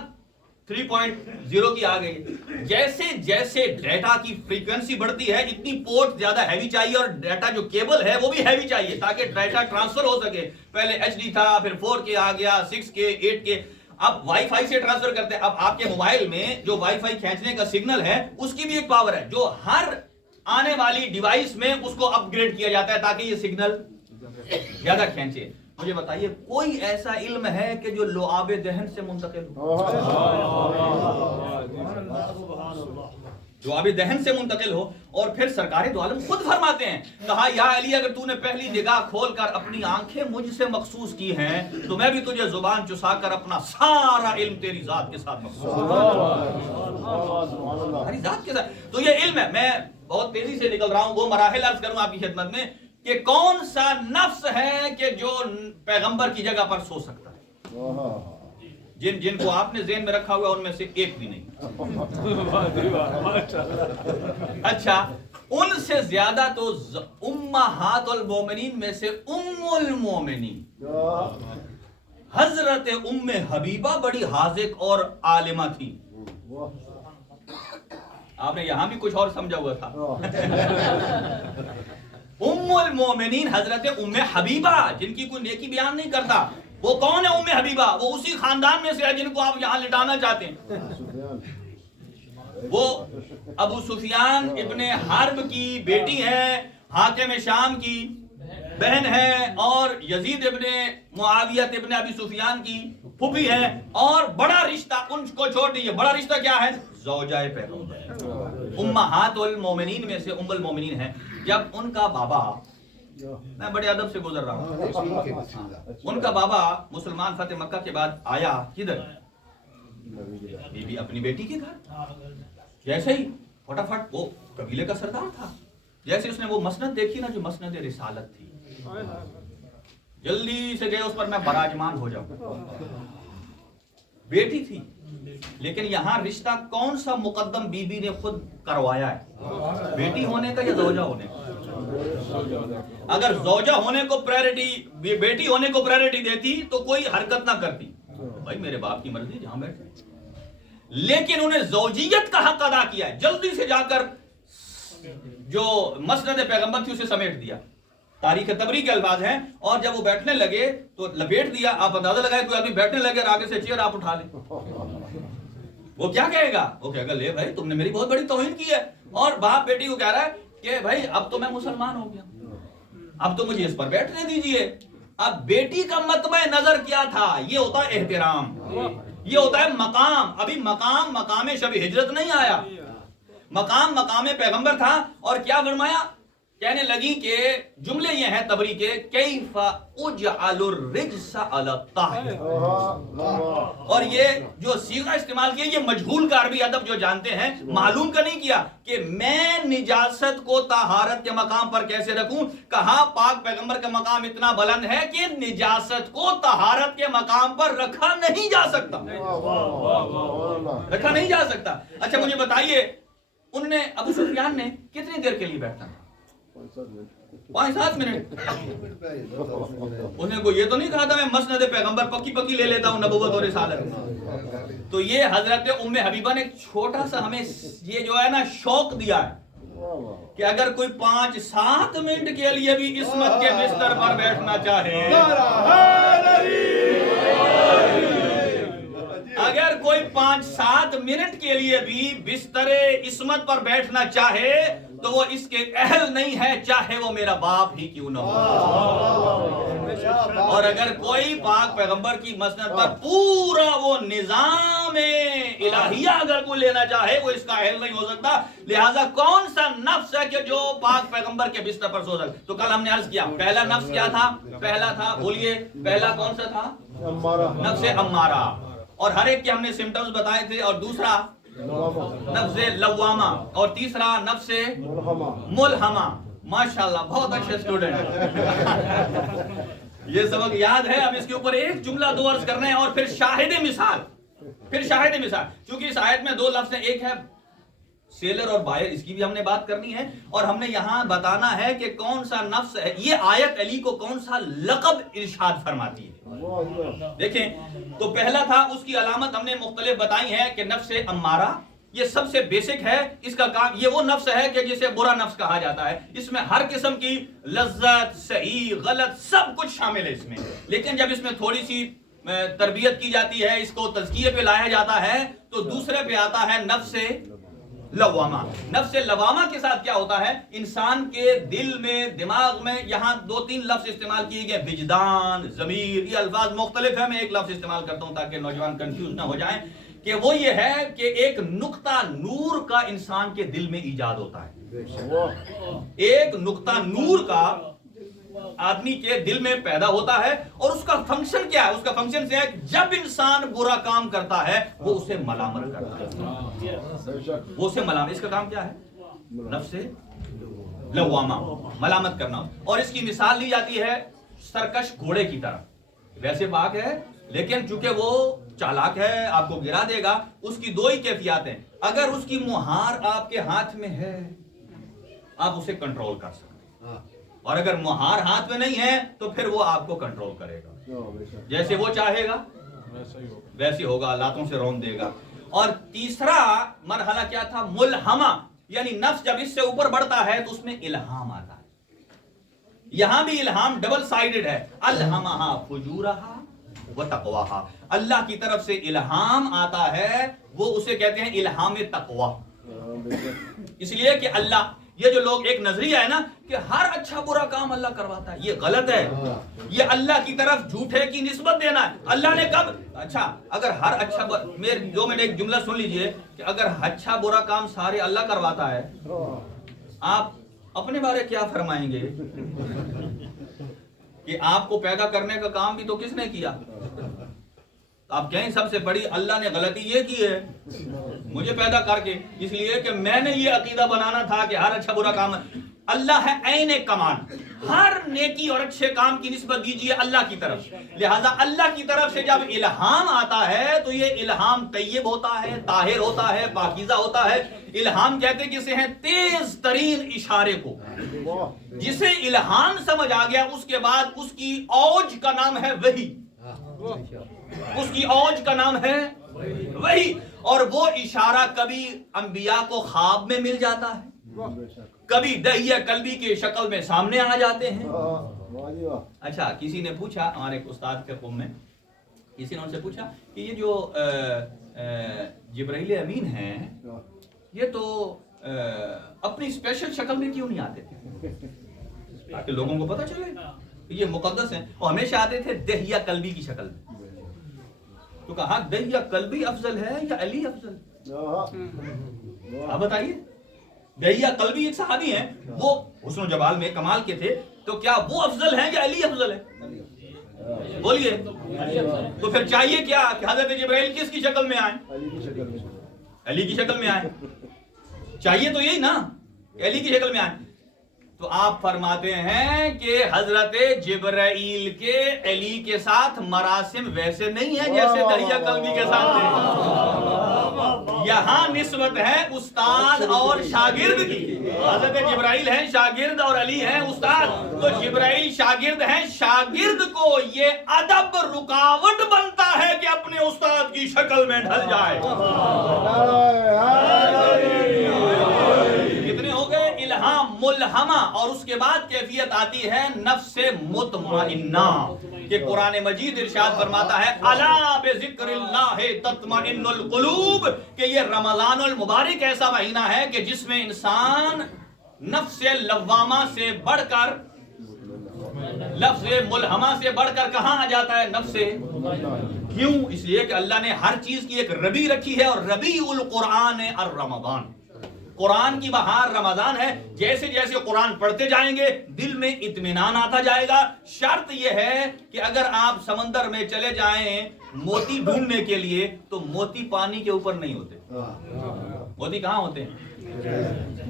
3.0 کی آ گئی. جیسے جیسے ڈیٹا کی فریکوینسی بڑھتی ہے اتنی پورٹ زیادہ ہیوی چاہیے، اور ڈیٹا جو کیبل ہے وہ بھی ہیوی چاہیے تاکہ ڈیٹا ٹرانسفر ہو سکے. پہلے HD تھا، پھر 4K آ گیا، 6K، 8K. اب وائی فائی سے ٹرانسفر کرتے ہیں. اب آپ کے موبائل میں جو وائی فائی کھینچنے کا سگنل ہے اس کی بھی ایک پاور ہے جو ہر آنے والی ڈیوائس میں اس کو اپ گریڈ کیا جاتا ہے تاکہ یہ سگنل زیادہ کھینچے. مجھے بتائیے کوئی ایسا علم ہے کہ جو لعاب دہن سے منتقل ہو؟ لعاب دہن سے منتقل ہو. اور پھر سرکار دو عالم خود فرماتے ہیں، کہا یا علی اگر تو نے پہلی نگاہ کھول کر اپنی آنکھیں مجھ سے مخصوص کی ہیں تو میں بھی تجھے زبان چسا کر اپنا سارا علم تیری ذات کے ساتھ مخصوص تیری ذات کے ساتھ. تو یہ علم ہے. میں بہت تیزی سے نکل رہا ہوں، وہ مراحل عرض کروں آپ کی خدمت میں کہ کون سا نفس ہے کہ جو پیغمبر کی جگہ پر سو سکتا ہے. جن کو آپ نے ذہن میں رکھا ہوا ان میں سے ایک بھی نہیں. اچھا ان سے زیادہ تو امہات المومنین میں سے ام المومنین حضرت ام حبیبہ بڑی حاذق اور عالمہ تھی. آپ نے یہاں بھی کچھ اور سمجھا ہوا تھا. ام المومنین حضرت ام حبیبہ، جن کی کوئی نیکی بیان نہیں کرتا. وہ کون ہے ام حبیبہ؟ وہ اسی خاندان میں سے ہے جن کو آپ یہاں لٹانا چاہتے ہیں. وہ ابو سفیان ابن حرب کی بیٹی ہے، حاکم شام کی بہن ہے، اور یزید ابن معاویہ ابن ابی سفیان کی پھوپھی ہے. اور بڑا رشتہ ان کو چھوڑ دیجیے، بڑا رشتہ کیا ہے؟ زوجہ پیغمبر، امہات المومنین میں سے ام المومنین ہے. جب ان کا بابا، میں بڑے ادب سے گزر رہا ہوں، ان کا بابا مسلمان فتح مکہ کے بعد آیا کدھر؟ بی بی اپنی بیٹی کے گھر. جیسے ہی فٹافٹ، وہ قبیلے کا سردار تھا، جیسے اس نے وہ مسند دیکھی نا جو مسند رسالت تھی، جلدی سے گئے اس پر میں براجمان ہو جاؤں. بیٹی تھی لیکن یہاں رشتہ کون سا مقدم بی بی نے خود کروایا ہے؟ بیٹی ہونے کا یا زوجہ ہونے کا؟ اگر زوجہ ہونے کو پرائرٹی، بیٹی ہونے کو پرائرٹی دیتی تو کوئی حرکت نہ کرتی، بھائی میرے باپ کی مرضی جہاں بیٹھے. لیکن انہیں زوجیت کا حق ادا کیا ہے. جلدی سے جا کر جو مسند پیغمبر تھی اسے سمیٹ دیا. تاریخ تبری کے الفاظ ہیں. اور جب وہ بیٹھنے لگے تو لپیٹ دیا. آپ اندازہ لگائے کوئی آدمی بیٹھنے لگے اور آگے سے چیئر آپ اٹھا لیں، وہ کیا کہے گا؟ وہ کہے گا لے بھائی تم نے میری بہت بڑی توہین کی ہے. اور باپ بیٹی کو کہہ رہا ہے کہ بھائی اب تو میں مسلمان ہو گیا، اب تو مجھے اس پر بیٹھنے دیجئے. اب بیٹی کا مطمع نظر کیا تھا؟ یہ ہوتا ہے احترام، یہ ہوتا ہے مقام. ابھی مقام شب ہجرت نہیں آیا، مقام پیغمبر تھا. اور کیا فرمایا؟ کہنے لگی کہ جملے یہ ہیں تبری کے، کیف اجعل الرجس علی الطاہر. اور یہ جو صیغہ استعمال کیا یہ مجہول کا عربی ادب جو جانتے ہیں معلوم کا نہیں کیا کہ میں نجاست کو طہارت کے مقام پر کیسے رکھوں. کہا پاک پیغمبر کا مقام اتنا بلند ہے کہ نجاست کو طہارت کے مقام پر رکھا نہیں جا سکتا، رکھا نہیں جا سکتا. اچھا مجھے بتائیے انہوں نے ابو سفیان نے کتنی دیر کے لیے بیٹھا؟ 5-7 منٹ. اس نے کوئی یہ تو نہیں کہا تھا میں مسند پیغمبر پکی لے لیتا ہوں نبوت اور رسالت. تو یہ حضرت ام حبیبہ نے ایک چھوٹا سا ہمیں یہ جو ہے نا شوق دیا ہے کہ اگر کوئی 5-7 منٹ کے لیے بھی عصمت کے بستر پر بیٹھنا چاہے، اگر کوئی 5-7 منٹ کے لیے بھی بستر عصمت پر بیٹھنا چاہے تو وہ اس کے اہل نہیں ہے، چاہے وہ میرا باپ ہی کیوں نہ ہو. اور اگر کوئی پاک پیغمبر کی مسند پر پورا وہ نظام الہیہ اگر کوئی لینا چاہے وہ اس کا اہل نہیں ہو سکتا. لہذا کون سا نفس ہے کہ جو پاک پیغمبر کے بستر پر سو سکتا؟ تو کل ہم نے عرض کیا پہلا نفس کیا تھا؟ پہلا تھا بولیے پہلا کون سا تھا؟ نفس امارہ. اور ہر ایک کے ہم نے سمٹمز بتائے تھے. اور دوسرا نفس لوامہ، اور تیسرا نفس ملہمہ. ماشاءاللہ بہت اچھے اسٹوڈنٹ، یہ سبق یاد ہے. اب اس کے اوپر ایک جملہ 2 عرض کرنا ہے اور پھر شاہد مثال. چونکہ اس آیت میں 2 لفظ ہیں، ایک ہے سیلر اور بائر، اس کی بھی ہم نے بات کرنی ہے. اور ہم نے یہاں بتانا ہے کہ کون سا نفس ہے. یہ آیت علی کو کون سا لقب ارشاد فرماتی ہے. دیکھیں تو پہلا تھا، اس کی علامت ہم نے مختلف بتائی ہیں کہ نفس امارہ یہ سب سے بیسک ہے. اس کا کام یہ وہ نفس ہے کہ جسے برا نفس کہا جاتا ہے. اس میں ہر قسم کی لذت، صحیح غلط سب کچھ شامل ہے اس میں. لیکن جب اس میں تھوڑی سی تربیت کی جاتی ہے، اس کو تزکیے پہ لایا جاتا ہے، تو دوسرے پہ آتا ہے نفس لوامہ. نفس لوامہ کے ساتھ کیا ہوتا ہے؟ انسان کے دل میں، دماغ میں، یہاں 2-3 لفظ استعمال کیے گئے، وجدان، ضمیر. یہ الفاظ مختلف ہیں، میں ایک لفظ استعمال کرتا ہوں تاکہ نوجوان کنفیوز نہ ہو جائیں. کہ وہ یہ ہے کہ ایک نقطہ نور کا انسان کے دل میں ایجاد ہوتا ہے. ایک نقطہ نور کا آدمی کے دل میں پیدا ہوتا ہے. اور اس کا فنکشن کیا ہے؟ اس کا فنکشن یہ ہے کہ جب انسان برا کام کرتا ہے وہ اسے ملامت کرتا ہے، وہ اسے ملامت. اس کا کام کیا ہے؟ نفس لوامہ، ملامت کرنا. اور اس کی مثال لی جاتی ہے سرکش گھوڑے کی طرح. ویسے پاک ہے لیکن چونکہ وہ چالاک ہے، آپ کو گرا دے گا. اس کی 2 ہی کیفیات ہیں. اگر اس کی مہار آپ کے ہاتھ میں ہے آپ اسے کنٹرول کر سکتے ہیں، اور اگر مہار ہاتھ میں نہیں ہے تو پھر وہ آپ کو کنٹرول کرے گا. جیسے وہ چاہے گا ویسے ہوگا، لاتوں سے رون دے گا. اور تیسرا مرحلہ کیا تھا؟ ملہمہ. یعنی نفس جب اس سے اوپر بڑھتا ہے تو اس میں الہام آتا ہے. یہاں بھی الہام ڈبل سائیڈڈ ہے. الہمہا فجورہا و تقواہا. اللہ کی طرف سے الہام آتا ہے، وہ اسے کہتے ہیں الہام تقوی. اس لیے کہ اللہ، یہ جو لوگ ایک نظریہ ہے نا کہ ہر اچھا برا کام اللہ کرواتا ہے، یہ غلط ہے. یہ اللہ کی طرف جھوٹے کی نسبت دینا ہے. اللہ نے کب؟ اچھا اگر ہر اچھا میں نے ایک جملہ سن لیجئے کہ اگر اچھا برا کام سارے اللہ کرواتا ہے، آپ اپنے بارے کیا فرمائیں گے؟ کہ آپ کو پیدا کرنے کا کام بھی تو کس نے کیا؟ آپ کہیں سب سے بڑی اللہ نے غلطی یہ کی ہے مجھے پیدا کر کے، اس لیے کہ میں نے یہ عقیدہ بنانا تھا کہ ہر اچھا برا کام اللہ ہے عین کمان. ہر نیکی اور اچھے کام کی نسبت دیجئے اللہ کی طرف. لہذا اللہ کی طرف سے جب الہام آتا ہے تو یہ الہام طیب ہوتا ہے، طاہر ہوتا ہے، پاکیزہ ہوتا ہے. الہام کہتے کسے ہیں؟ تیز ترین اشارے کو. جسے الہام سمجھ آ گیا اس کے بعد اس کی اوج کا نام ہے وحی. اس کی اوج کا نام ہے وحی. اور وہ اشارہ کبھی انبیاء کو خواب میں مل جاتا ہے، کبھی دہیہ قلبی کی شکل میں سامنے آ جاتے ہیں. اچھا کسی نے پوچھا ہمارے ایک استاد کے قوم میں، کسی نے ان سے پوچھا کہ یہ جو جبرائیل امین ہیں یہ تو اپنی اسپیشل شکل میں کیوں نہیں آتے تھے تاکہ لوگوں کو پتہ چلے. یہ مقدس ہیں، وہ ہمیشہ آتے تھے دہیہ قلبی کی شکل میں. تو کہا دہیہ قلبی افضل ہے یا علی افضل؟ آپ بتائیے. دہیہ قلبی ایک صحابی ہیں، وہ حسن و جمال میں کمال کے تھے، تو کیا وہ افضل ہیں یا علی افضل ہے؟ بولیے. تو پھر چاہیے کیا کہ حضرت جبرائیل کس کی شکل میں آئیں؟ علی کی شکل میں آئیں. چاہیے تو یہی نا کہ علی کی شکل میں آئیں. تو آپ فرماتے ہیں کہ حضرت جبرائیل کے علی کے ساتھ مراسم ویسے نہیں ہیں جیسے دہیہ قلبی کے ساتھ تھے. یہاں نسبت ہے استاد اور شاگرد کی. حضرت جبرائیل ہیں شاگرد اور علی ہیں استاد. تو جبرائیل شاگرد ہیں، شاگرد کو یہ ادب رکاوٹ بنتا ہے کہ اپنے استاد کی شکل میں ڈھل جائے. کتنے ہو گئے؟ الہام ملہمہ. اور اس کے بعد کیفیت آتی ہے نفس مطمئنہ کہ قرآن مجید ارشاد فرماتا ہے الا بذکر اللہ تطمئن القلوب، کہ یہ رمضان المبارک ایسا مہینہ ہے کہ جس میں انسان نفس لوامہ سے بڑھ کر، لفظ ملہمہ سے بڑھ کر کہاں آ جاتا ہے؟ نفس. کیوں؟ اس لیے کہ اللہ نے ہر چیز کی ایک ربیع رکھی ہے، اور ربیع القرآن الرمضان. قرآن کی بہار رمضان ہے. جیسے جیسے قرآن پڑھتے جائیں گے دل میں اطمینان آتا جائے گا. شرط یہ ہے کہ اگر آپ سمندر میں چلے جائیں موتی ڈھونڈنے کے لیے تو موتی پانی کے اوپر نہیں ہوتے. موتی کہاں ہوتے ہیں؟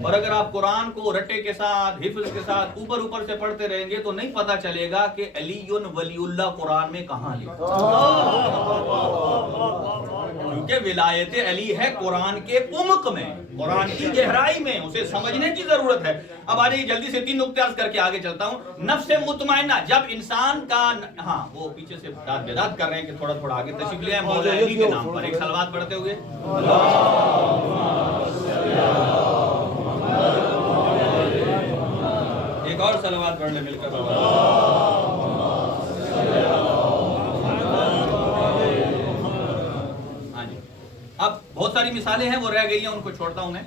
اور اگر آپ قرآن کو رٹے کے ساتھ، حفظ کے ساتھ اوپر اوپر سے پڑھتے رہیں گے تو نہیں پتا چلے گا کہ علی ولی اللہ قرآن میں کہاں لکھا. کیونکہ ولایت علی ہے قرآن کے عمق میں، قرآن کی گہرائی میں، اسے سمجھنے کی ضرورت ہے. اب آ جائیے جلدی سے 3 نقطے عرض کر کے آگے چلتا ہوں. نفس مطمئنہ، جب انسان کا، ہاں وہ پیچھے سے داد بیداد کر رہے ہیں کہ تھوڑا تھوڑا آگے تشریف لے آئیں. مولا علی کے نام پر ایک صلوات پڑھتے ہوئے. ایک اور صلوات پڑھ لیں مل کر. ہاں جی. اب بہت ساری مثالیں ہیں وہ رہ گئی ہیں، ان کو چھوڑتا ہوں میں.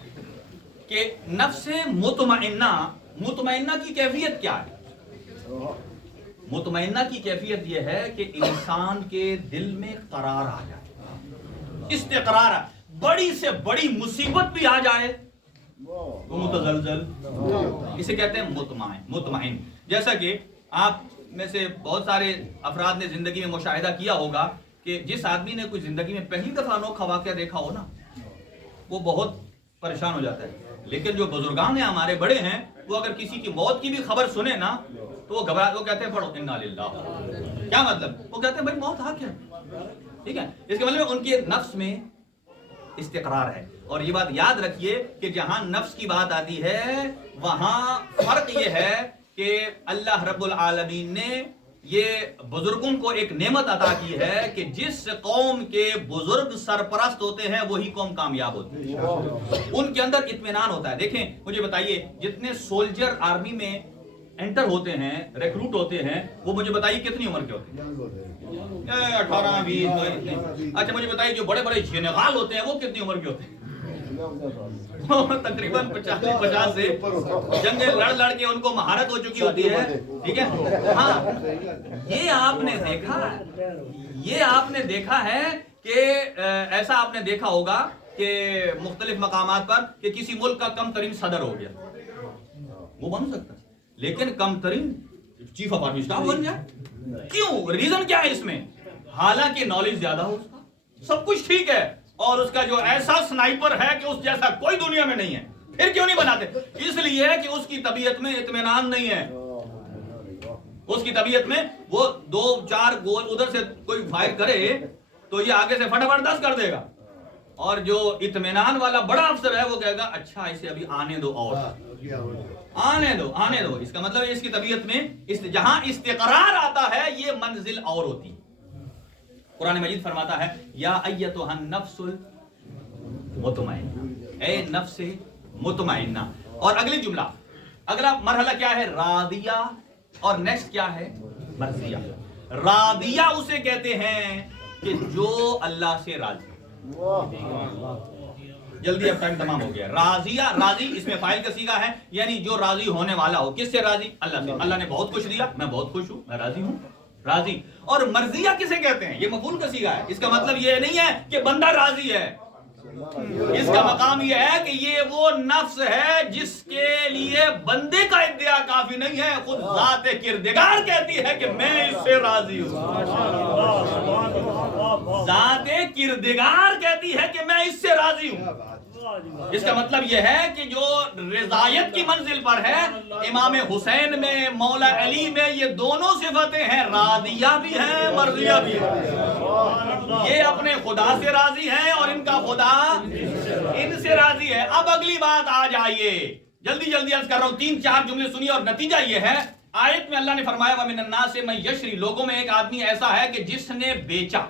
کہ نفس مطمئنہ، مطمئنہ کی کیفیت کیا ہے؟ مطمئنہ کی کیفیت یہ ہے کہ انسان کے دل میں قرار آ جائے، استقرار. بڑی سے بڑی مصیبت بھی آ جائے وہ متزلزل، اسے کہتے ہیں مطمئن. جیسا کہ آپ میں سے بہت سارے افراد نے زندگی میں مشاہدہ کیا ہوگا کہ جس آدمی نے کوئی زندگی میں پہلی دفعہ انوکھا واقعہ دیکھا ہو نا، وہ بہت پریشان ہو جاتا ہے. لیکن جو بزرگان ہیں ہمارے بڑے ہیں، وہ اگر کسی کی موت کی بھی خبر سنے نا تو وہ گھبرا، وہ کہتے ہیں پڑھو انا للہ. کیا مطلب؟ وہ کہتے ہیں بھائی موت حق ہے. ٹھیک ہے، اس کے مطلب ان کے نفس میں استقرار ہے. اور یہ بات یاد رکھیے کہ جہاں نفس کی بات آتی ہے وہاں فرق یہ ہے کہ اللہ رب العالمین نے یہ بزرگوں کو ایک نعمت عطا کی ہے کہ جس قوم کے بزرگ سرپرست ہوتے ہیں وہی قوم کامیاب ہوتی ہے. ان کے اندر اطمینان ہوتا ہے. دیکھیں مجھے بتائیے جتنے سولجر آرمی میں انٹر ہوتے ہیں، ریکروٹ ہوتے ہیں، وہ مجھے بتائیے کتنی عمر کے ہوتے ہیں؟ 18 20. اچھا مجھے بتائیے جو بڑے بڑے جنرال ہوتے ہیں وہ کتنی عمر کے ہوتے ہیں؟ تقریباً 50 سے جنگیں لڑ کے ان کو مہارت ہو چکی ہوتی ہے. ٹھیک ہے. ہاں یہ آپ نے دیکھا ہے کہ ایسا آپ نے دیکھا ہوگا کہ مختلف مقامات پر کہ کسی ملک کا کم ترین صدر ہو گیا، وہ بن سکتا ہے، لیکن کم ترین چیف آف آرمی اسٹاف بن جائے. کیوں؟ ریزن کیا ہے اس میں؟ حالانکہ نالج زیادہ ہو، اس کا سب کچھ ٹھیک ہے، اور اس کا جو ایسا سنائپر ہے کہ اس جیسا کوئی دنیا میں نہیں ہے. پھر کیوں نہیں بناتے؟ اس لیے کہ اس کی طبیعت میں اطمینان نہیں ہے. اس کی طبیعت میں وہ 2-4 گول ادھر سے کوئی فائر کرے تو یہ آگے سے فٹافٹ 10 کر دے گا، اور جو اطمینان والا بڑا افسر ہے وہ کہے گا اچھا اسے ابھی آنے دو، اور آنے دو. اس کا مطلب اس کی طبیعت میں جہاں استقرار آتا ہے یہ منزل اور ہوتی ہے. قرآن مجید فرماتا ہے یا ایتھا النفس المطمئنہ، اے نفس مطمئنہ. اور اگلی جملہ، اگلا مرحلہ کیا ہے؟ راضیہ. اور نیکسٹ کیا ہے؟ مرضیہ. راضیہ اسے کہتے ہیں کہ جو اللہ سے راضی. جلدی اب ٹائم تمام ہو گیا. راضیہ, راضی اس میں فاعل کا صیغہ ہے, یعنی جو راضی ہونے والا ہو. کس سے راضی؟ اللہ سے. اللہ نے بہت کچھ دیا, میں بہت خوش ہوں, میں راضی ہوں, راضی. اور مرضیہ کسے کہتے ہیں؟ یہ مفعول کا صیغہ ہے. اس کا مطلب یہ نہیں ہے کہ بندہ راضی ہے, اس کا مقام یہ ہے کہ یہ وہ نفس ہے جس کے لیے بندے کا ادعا کافی نہیں ہے, خود ذات کردگار کہتی ہے کہ میں اس سے راضی ہوں. ذات کردگار کہتی ہے کہ میں اس سے راضی ہوں. اس کا مطلب یہ ہے کہ جو رضایت کی منزل پر ہے, امام حسین میں, مولا علی میں, یہ دونوں صفتیں ہیں, راضیہ بھی ہیں, مرضیہ بھی ہیں. یہ اپنے خدا سے راضی ہیں اور ان کا خدا ان سے راضی ہے. اب اگلی بات آ جائیے, جلدی جلدی عرض کر رہا ہوں, 3-4 جملے سنیے اور نتیجہ یہ ہے. آیت میں اللہ نے فرمایا وَمِنَ النَّاسِ مَن یشری, لوگوں میں ایک آدمی ایسا ہے کہ جس نے بیچا.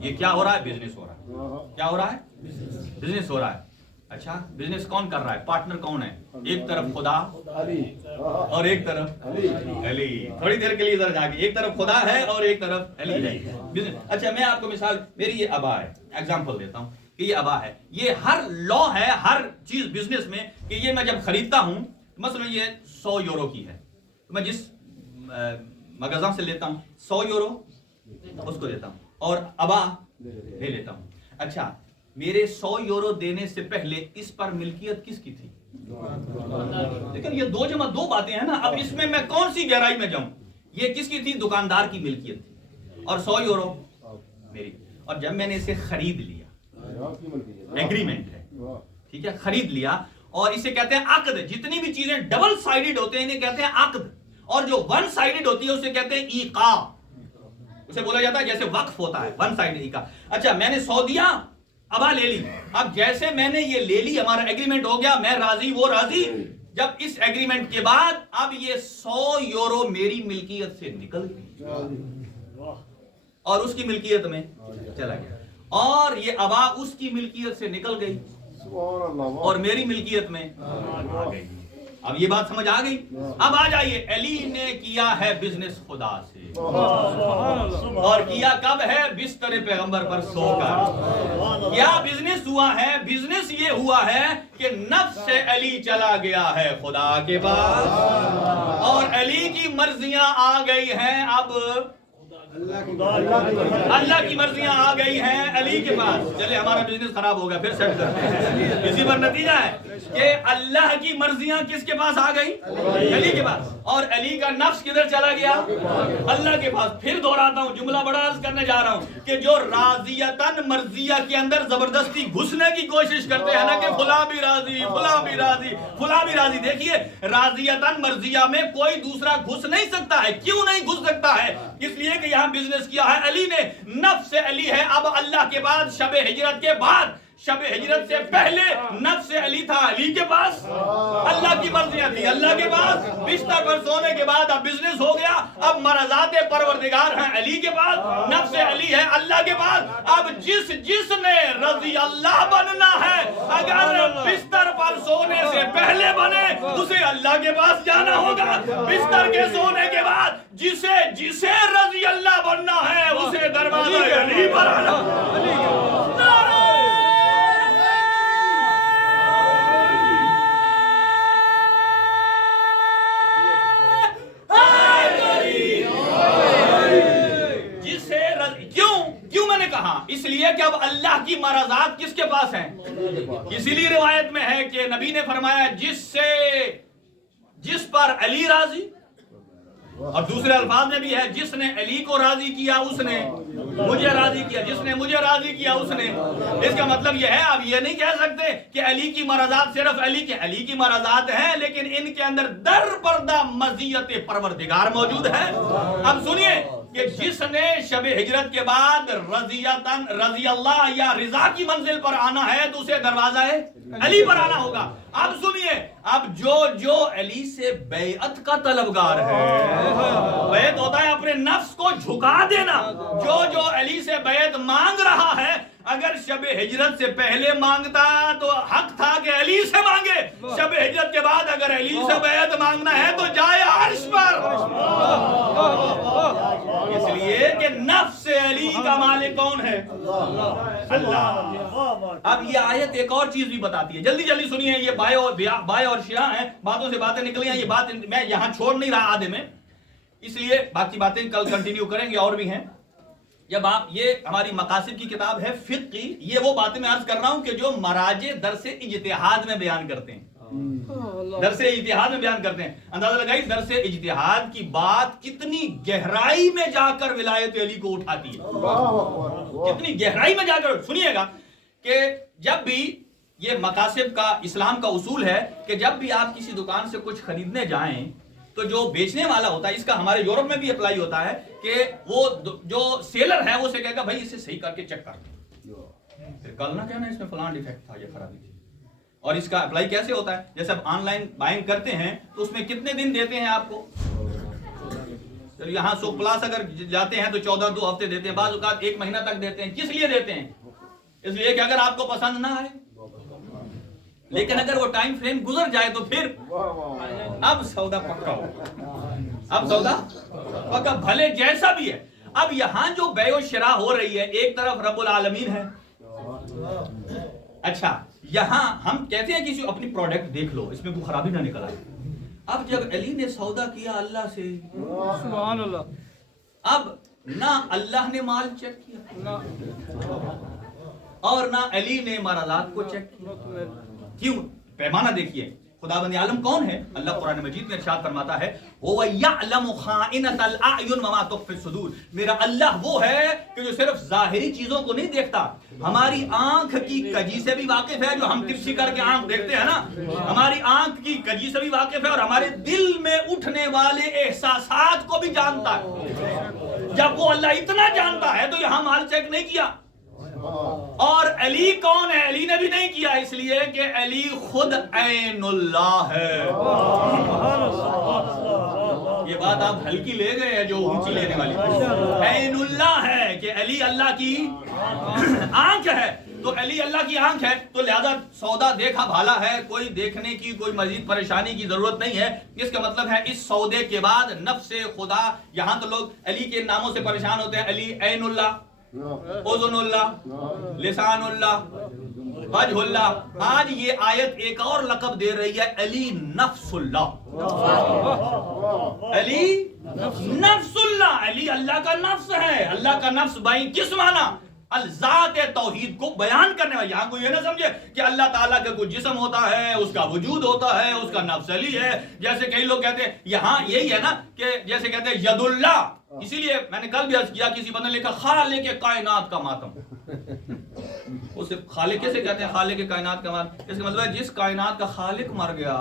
یہ کیا ہو رہا ہے؟ بزنس ہو رہا ہے. کیا ہو رہا ہے؟ بزنس ہو رہا ہے. اچھا, بزنس کون کر رہا ہے؟ پارٹنر کون ہے؟ ایک طرف خدا اور ایک طرف علی. تھوڑی دیر کے لیے ذرا جا کے, ایک طرف خدا ہے اور ایک طرف علی ہے. اچھا, میں آپ کو مثال, میری یہ ابا ہے, ایگزامپل دیتا ہوں کہ یہ ابا ہے. یہ ہر لا ہے, ہر چیز بزنس میں, کہ یہ میں جب خریدتا ہوں, مثلا یہ 100 یورو کی ہے, تو میں جس مغازہ سے لیتا ہوں 100 یورو اس کو دیتا ہوں اور ابا لے لیتا ہوں. اچھا, میرے 100 یورو دینے سے پہلے اس پر ملکیت کس کی تھی؟ لیکن یہ 2 جمع 2 باتیں ہیں نا. اب اس میں کون سی گہرائی میں جاؤں؟ یہ کس کی تھی؟ دکاندار کی ملکیت تھی, اور 100 یورو میری. اور جب میں نے اسے خرید لیا, ایگریمنٹ ہے, ٹھیک ہے, خرید لیا, اور اسے کہتے ہیں عقد. جتنی بھی چیزیں ڈبل سائیڈڈ ہوتے ہیں انہیں کہتے ہیں عقد, اور جو 1 سائیڈڈ ہوتی ہے اسے کہتے ہیں ایقاع. اسے بولا جاتا ہے جیسے وقف ہوتا ہے, 1 سائیڈ ایقاع. اچھا, میں نے 100 دیا, ابا لے لی. اب جیسے میں نے یہ لے لی, ہمارا ایگریمنٹ ہو گیا, میں راضی, وہ راضی. جب اس ایگریمنٹ کے بعد اب یہ 100 یورو میری ملکیت سے نکل گئی اور اس کی ملکیت میں چلا گیا, اور یہ ابا اس کی ملکیت سے نکل گئی اور میری ملکیت میں آ گئی. اب یہ بات سمجھ آ گئی. اب آ جائیے, علی نے کیا ہے بزنس خدا سے, اور کیا کب ہے؟ بستر پیغمبر پر سو کر. کیا بزنس ہوا ہے؟ بزنس یہ ہوا ہے کہ نفس سے علی چلا گیا ہے خدا کے پاس, اور علی کی مرضیاں آ گئی ہیں, اب اللہ کی مرضیاں آ گئی ہیں علی کے پاس. چلے, ہمارا بزنس خراب ہو گیا, پھر سیٹ کرتے ہیں. اسی پر نتیجہ ہے کہ اللہ کی مرضیاں کس کے پاس آ گئی؟ علی کے پاس. اور علی کا نفس کدھر چلا گیا؟ اللہ کے پاس. پھر دہراتا ہوں, جملہ بڑا عرض کرنے جا رہا ہوں کہ جو راضیتاً مرضیہ کے اندر زبردستی گھسنے کی کوشش کرتے ہیں نا, کہ فلاں بھی راضی, فلاں بھی راضی, فلاں بھی راضی. دیکھیے, راضیتاً مرضیہ میں کوئی دوسرا گھس نہیں سکتا ہے. کیوں نہیں گھس سکتا ہے؟ اس لیے کہ یہاں بزنس کیا ہے علی نے, نفس علی ہے. اب اللہ کے بعد, شب ہجرت کے بعد, شب ہجرت سے پہلے نفس علی تھا علی کے پاس, اللہ کی مرضیاں تھی اللہ کے پاس. بستر پر سونے کے بعد اب بزنس ہو گیا, اب مرضات پروردگار ہیں علی کے پاس, نفس علی ہے اللہ کے پاس. اب جس نے رضی اللہ بننا ہے, اگر بستر پر سونے سے پہلے بنے, اسے اللہ کے پاس جانا ہوگا. بستر کے سونے کے بعد جسے رضی اللہ بننا ہے, اسے دروازہ علی پر آنا. کیوں میں نے کہا؟ اس لیے کہ اب اللہ کی مرضات کس کے پاس ہیں؟ اسی لیے روایت میں ہے کہ نبی نے فرمایا جس پر علی راضی, اور دوسرے الفاظ میں بھی ہے جس نے علی کو راضی کیا اس نے مجھے راضی کیا, جس نے مجھے راضی کیا اس نے. اس کا مطلب یہ ہے, اب یہ نہیں کہہ سکتے کہ علی کی مرضات صرف علی کی مرضات ہیں, لیکن ان کے اندر در پردہ مزیت پروردگار موجود ہے. اب سنیے کہ جس نے شب ہجرت کے بعد رضی اللہ یا رضا کی منزل پر آنا ہے, تو اسے دروازہ علی پر آنا ہوگا. اب سنیے, اب جو علی سے بیعت کا طلبگار ہے, بیعت ہوتا ہے اپنے نفس کو جھکا دینا, جو علی سے بیعت مانگ رہا ہے, اگر شب ہجرت سے پہلے مانگتا تو حق تھا کہ علی سے مانگے، شب ہجرت کے بعد اگر علی سے بیعت مانگنا ہے تو جائے عرش پر، اس لیے کہ نفس علی کا مالک کون ہے؟ اللہ۔ اب یہ آیت ایک اور چیز بھی بتاتی ہے، جلدی جلدی سنیے، یہ بائے اور شیعہ ہیں، باتوں سے باتیں نکلی ہیں، یہ بات میں یہاں چھوڑ نہیں رہا آدھے میں، اس لیے باقی باتیں کل کنٹینیو کریں گے، اور بھی ہیں۔ جب آپ، یہ ہماری مقاصد کی کتاب ہے فقہ کی، یہ وہ باتیں میں عرض کر رہا ہوں کہ جو مراجع درس اجتہاد میں بیان کرتے ہیں، درس اجتہاد میں بیان کرتے ہیں۔ اندازہ لگائی درس اجتہاد کی بات کتنی گہرائی میں جا کر ولایت علی کو اٹھاتی ہے، کتنی گہرائی میں جا کر سنیے گا کہ جب بھی یہ مقاصد کا اسلام کا اصول ہے کہ جب بھی آپ کسی دکان سے کچھ خریدنے جائیں تو جو بیچنے والا ہوتا ہے، اس کا ہمارے یورپ میں بھی اپلائی ہوتا ہے کہ وہ جو سیلر ہے وہ سے کہے گا بھائی اسے صحیح کر کے چیک کر دو، پھر کل نہ کہنا اس میں فلاں ڈیفیکٹ تھا، یہ خرابی تھی۔ اور اس کا اپلائی کیسے ہوتا ہے؟ جیسے آپ آن لائن بائنگ کرتے ہیں تو اس میں کتنے دن دیتے ہیں آپ کو؟ یہاں سو پلاس اگر جاتے ہیں تو 14 2 ہفتے دیتے ہیں، بعض اوقات 1 مہینہ تک دیتے ہیں۔ کس لیے دیتے ہیں؟ اس لیے کہ اگر آپ کو پسند نہ آئے، لیکن اگر وہ ٹائم فریم گزر جائے تو پھر اب سودا پکا ہو، اب سودا پکا، بھلے جیسا بھی ہے۔ اب یہاں جو بیع و شراء ہو رہی ہے، ایک طرف رب العالمین ہے، اچھا یہاں ہم کہتے ہیں کسی اپنی پروڈکٹ دیکھ لو اس میں کوئی خرابی نہ نکل آئے۔ اب جب علی نے سودا کیا اللہ سے، سبحان اللہ، اب نہ اللہ نے مال چیک کیا اور نہ علی نے مارالات کو چیک کیا۔ کیوں؟ پیمانہ دیکھیے، خداوند عالم کون ہے؟ اللہ قرآن مجید میں ارشاد فرماتا ہے هو يعلم خائنۃ الاعین وما تخفی الصدور، میرا اللہ وہ ہے کہ جو صرف ظاہری چیزوں کو نہیں دیکھتا، ہماری آنکھ کی کجی سے بھی واقف ہے، جو ہم ترچھی کر کے آنکھ دیکھتے ہیں نا، ہماری آنکھ کی کجی سے بھی واقف ہے، اور ہمارے دل میں اٹھنے والے احساسات کو بھی جانتا ہے۔ جب وہ اللہ اتنا جانتا ہے تو یہاں مال چیک نہیں کیا۔ اور علی کون ہے؟ علی نے بھی نہیں کیا، اس لیے کہ علی خود عین اللہ ہے۔ یہ بات آپ ہلکی لے گئے ہیں جو اونچی لینے والی، عین اللہ ہے کہ علی اللہ کی آنکھ ہے، تو علی اللہ کی آنکھ ہے، تو لہذا سودا دیکھا بھالا ہے، کوئی دیکھنے کی کوئی مزید پریشانی کی ضرورت نہیں ہے۔ اس کا مطلب ہے اس سودے کے بعد نفس خدا، یہاں تو لوگ علی کے ناموں سے پریشان ہوتے ہیں، علی عین اللہ، اذن اللہ، لسان اللہ، وجہ اللہ۔ آج یہ آیت ایک اور لقب دے رہی ہے، علی نفس اللہ، علی نفس اللہ، علی اللہ کا نفس ہے۔ اللہ کا نفس بھائی کس معنی؟ الذات توحید کو بیان کرنے والا۔ یہاں کوئی یہ نہ سمجھے کہ اللہ تعالیٰ کا کوئی جسم ہوتا ہے، اس کا وجود ہوتا ہے، اس کا نفس علی ہے، جیسے کئی لوگ کہتے ہیں۔ یہاں یہی ہے نا کہ جیسے کہتے ہیں ید اللہ، اسی لیے میں نے کل بھی عرض کیا، کسی بندے نے لکھا خالق کائنات کا ماتم، اسے خالق کیسے کہتے ہیں؟ خالق کائنات کا ماتم، اس کا مطلب ہے جس کائنات کا خالق مر گیا،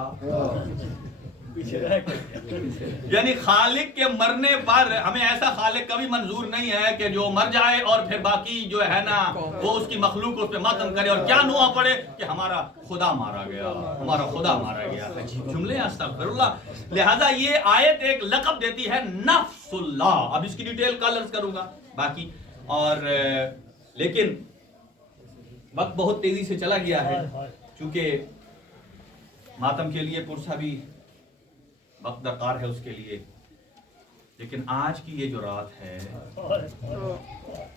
یعنی خالق کے مرنے پر ہمیں ایسا خالق کبھی منظور نہیں ہے کہ جو مر جائے اور پھر باقی جو ہے نا وہ اس کی مخلوق اس پہ ماتم کرے اور کیا نوحہ پڑے کہ ہمارا خدا مارا گیا، ہمارا خدا مارا گیا۔ عجیب جملے، استغفر اللہ۔ لہذا یہ آیت ایک لقب دیتی ہے نفس اللہ۔ اب اس کی ڈیٹیل کل عرض کروں گا باقی، اور لیکن وقت بہت تیزی سے چلا گیا ہے، چونکہ ماتم کے لیے پرسہ بھی وقت درکار ہے اس کے لیے۔ لیکن آج کی یہ جو رات ہے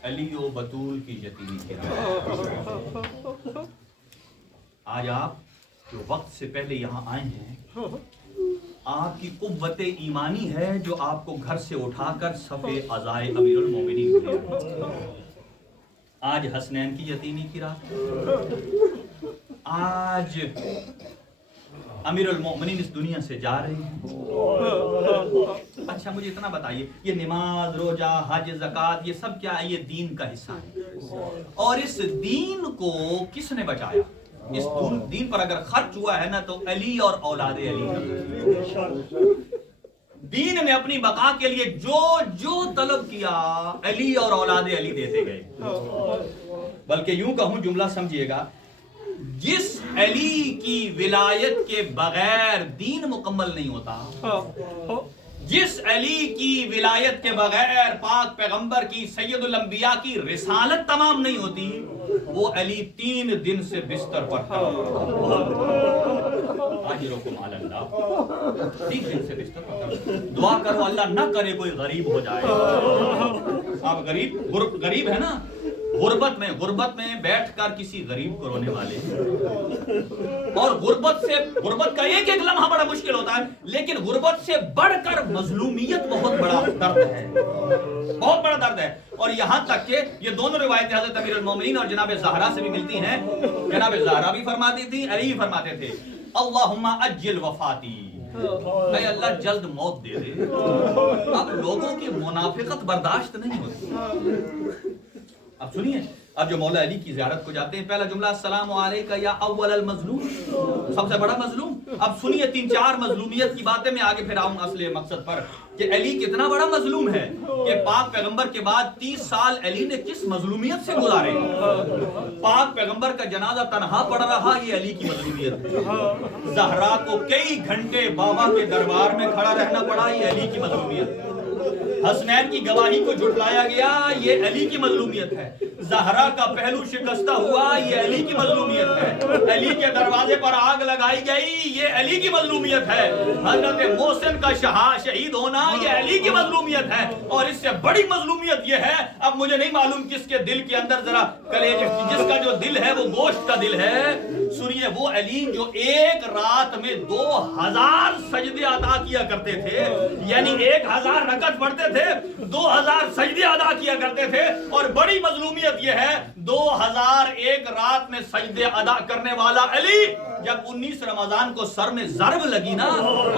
علی و بطول کی یتیمی کی رات، آج آپ جو وقت سے پہلے یہاں آئے ہیں، آپ کی قوت ایمانی ہے جو آپ کو گھر سے اٹھا کر صفِ عزائے امیر المومنین میں۔ آج حسنین کی یتیمی کی رات، آج امیر المومنین اس دنیا سے جا رہے ہیں۔ اچھا مجھے اتنا بتائیے، یہ نماز، روزہ، حج، زکوٰۃ، یہ سب کیا ہے؟ یہ دین کا حصہ ہے، اور اس دین کو کس نے بچایا؟ اس دین پر اگر خرچ ہوا ہے نا تو علی اور اولاد علی۔ دین نے اپنی بقا کے لیے جو جو طلب کیا علی اور اولاد علی دیتے گئے۔ بلکہ یوں کہوں، جملہ سمجھیے گا، جس علی کی ولایت کے بغیر دین مکمل نہیں ہوتا، جس علی کی ولایت کے بغیر پاک پیغمبر کی سید الانبیاء کی رسالت تمام نہیں ہوتی، وہ علی 3 دن سے بستر پر تھا. اجرکم علی اللہ، 3 دن سے بستر پر تھا. دعا کرو اللہ نہ کرے کوئی غریب ہو جائے. آپ غریب ہے نا، غربت میں بیٹھ کر کسی غریب کو رونے والے، اور غربت کا ایک لمحہ بڑا مشکل ہوتا ہے، لیکن غربت سے بڑھ کر مظلومیت بہت بڑا درد ہے، بہت بڑا درد ہے. اور یہاں تک کہ یہ دونوں روایتیں حضرت امیر المومنین اور جناب زہرا سے بھی ملتی ہیں. جناب زہرا بھی فرماتی تھی، علی بھی فرماتے تھے اللہم اجل وفاتی، اے اللہ جلد موت دے دے. اب لوگوں کی منافقت برداشت نہیں ہوتی. اب سنیے، اب جو مولا علی کی زیارت کو جاتے ہیں، پہلا جملہ السلام علیکہ یا اول المظلوم، سب سے بڑا مظلوم. اب سنیے 3-4 مظلومیت کی باتیں، میں آگے پھر آؤں اصل مقصد پر کہ علی کتنا بڑا مظلوم ہے کہ پاک پیغمبر کے بعد 30 سال علی نے کس مظلومیت سے گزارے. پاک پیغمبر کا جنازہ تنہا پڑ رہا، یہ علی کی مظلومیت ہے. زہرا کو کئی گھنٹے بابا کے دربار میں کھڑا رہنا پڑا، یہ علی کی مظلومیت ہے. حسنین کی گواہی کو جھٹلایا گیا، یہ علی کی مظلومیت ہے. زہرا کا پہلو شکستہ ہوا، یہ علی کی مظلومیت ہے. علی کے دروازے پر آگ لگائی گئی، یہ علی کی مظلومیت ہے. حضرت محسن کا شہید ہونا، یہ علی کی مظلومیت ہے. اور اس سے بڑی مظلومیت یہ ہے، اب مجھے نہیں معلوم کس کے دل کے اندر ذرا کلیجے، جس کا جو دل ہے وہ گوشت کا دل ہے. سنیے، وہ علی جو ایک رات میں 2000 سجدے ادا کیا کرتے تھے، یعنی 1000 رکعت پڑھتے تھے، 2000 سجدے ادا کیا کرتے تھے. اور بڑی مظلومیت یہ ہے، 2001 رات میں سجدے ادا کرنے والا علی، جب 19 رمضان کو سر میں ضرب لگی نا،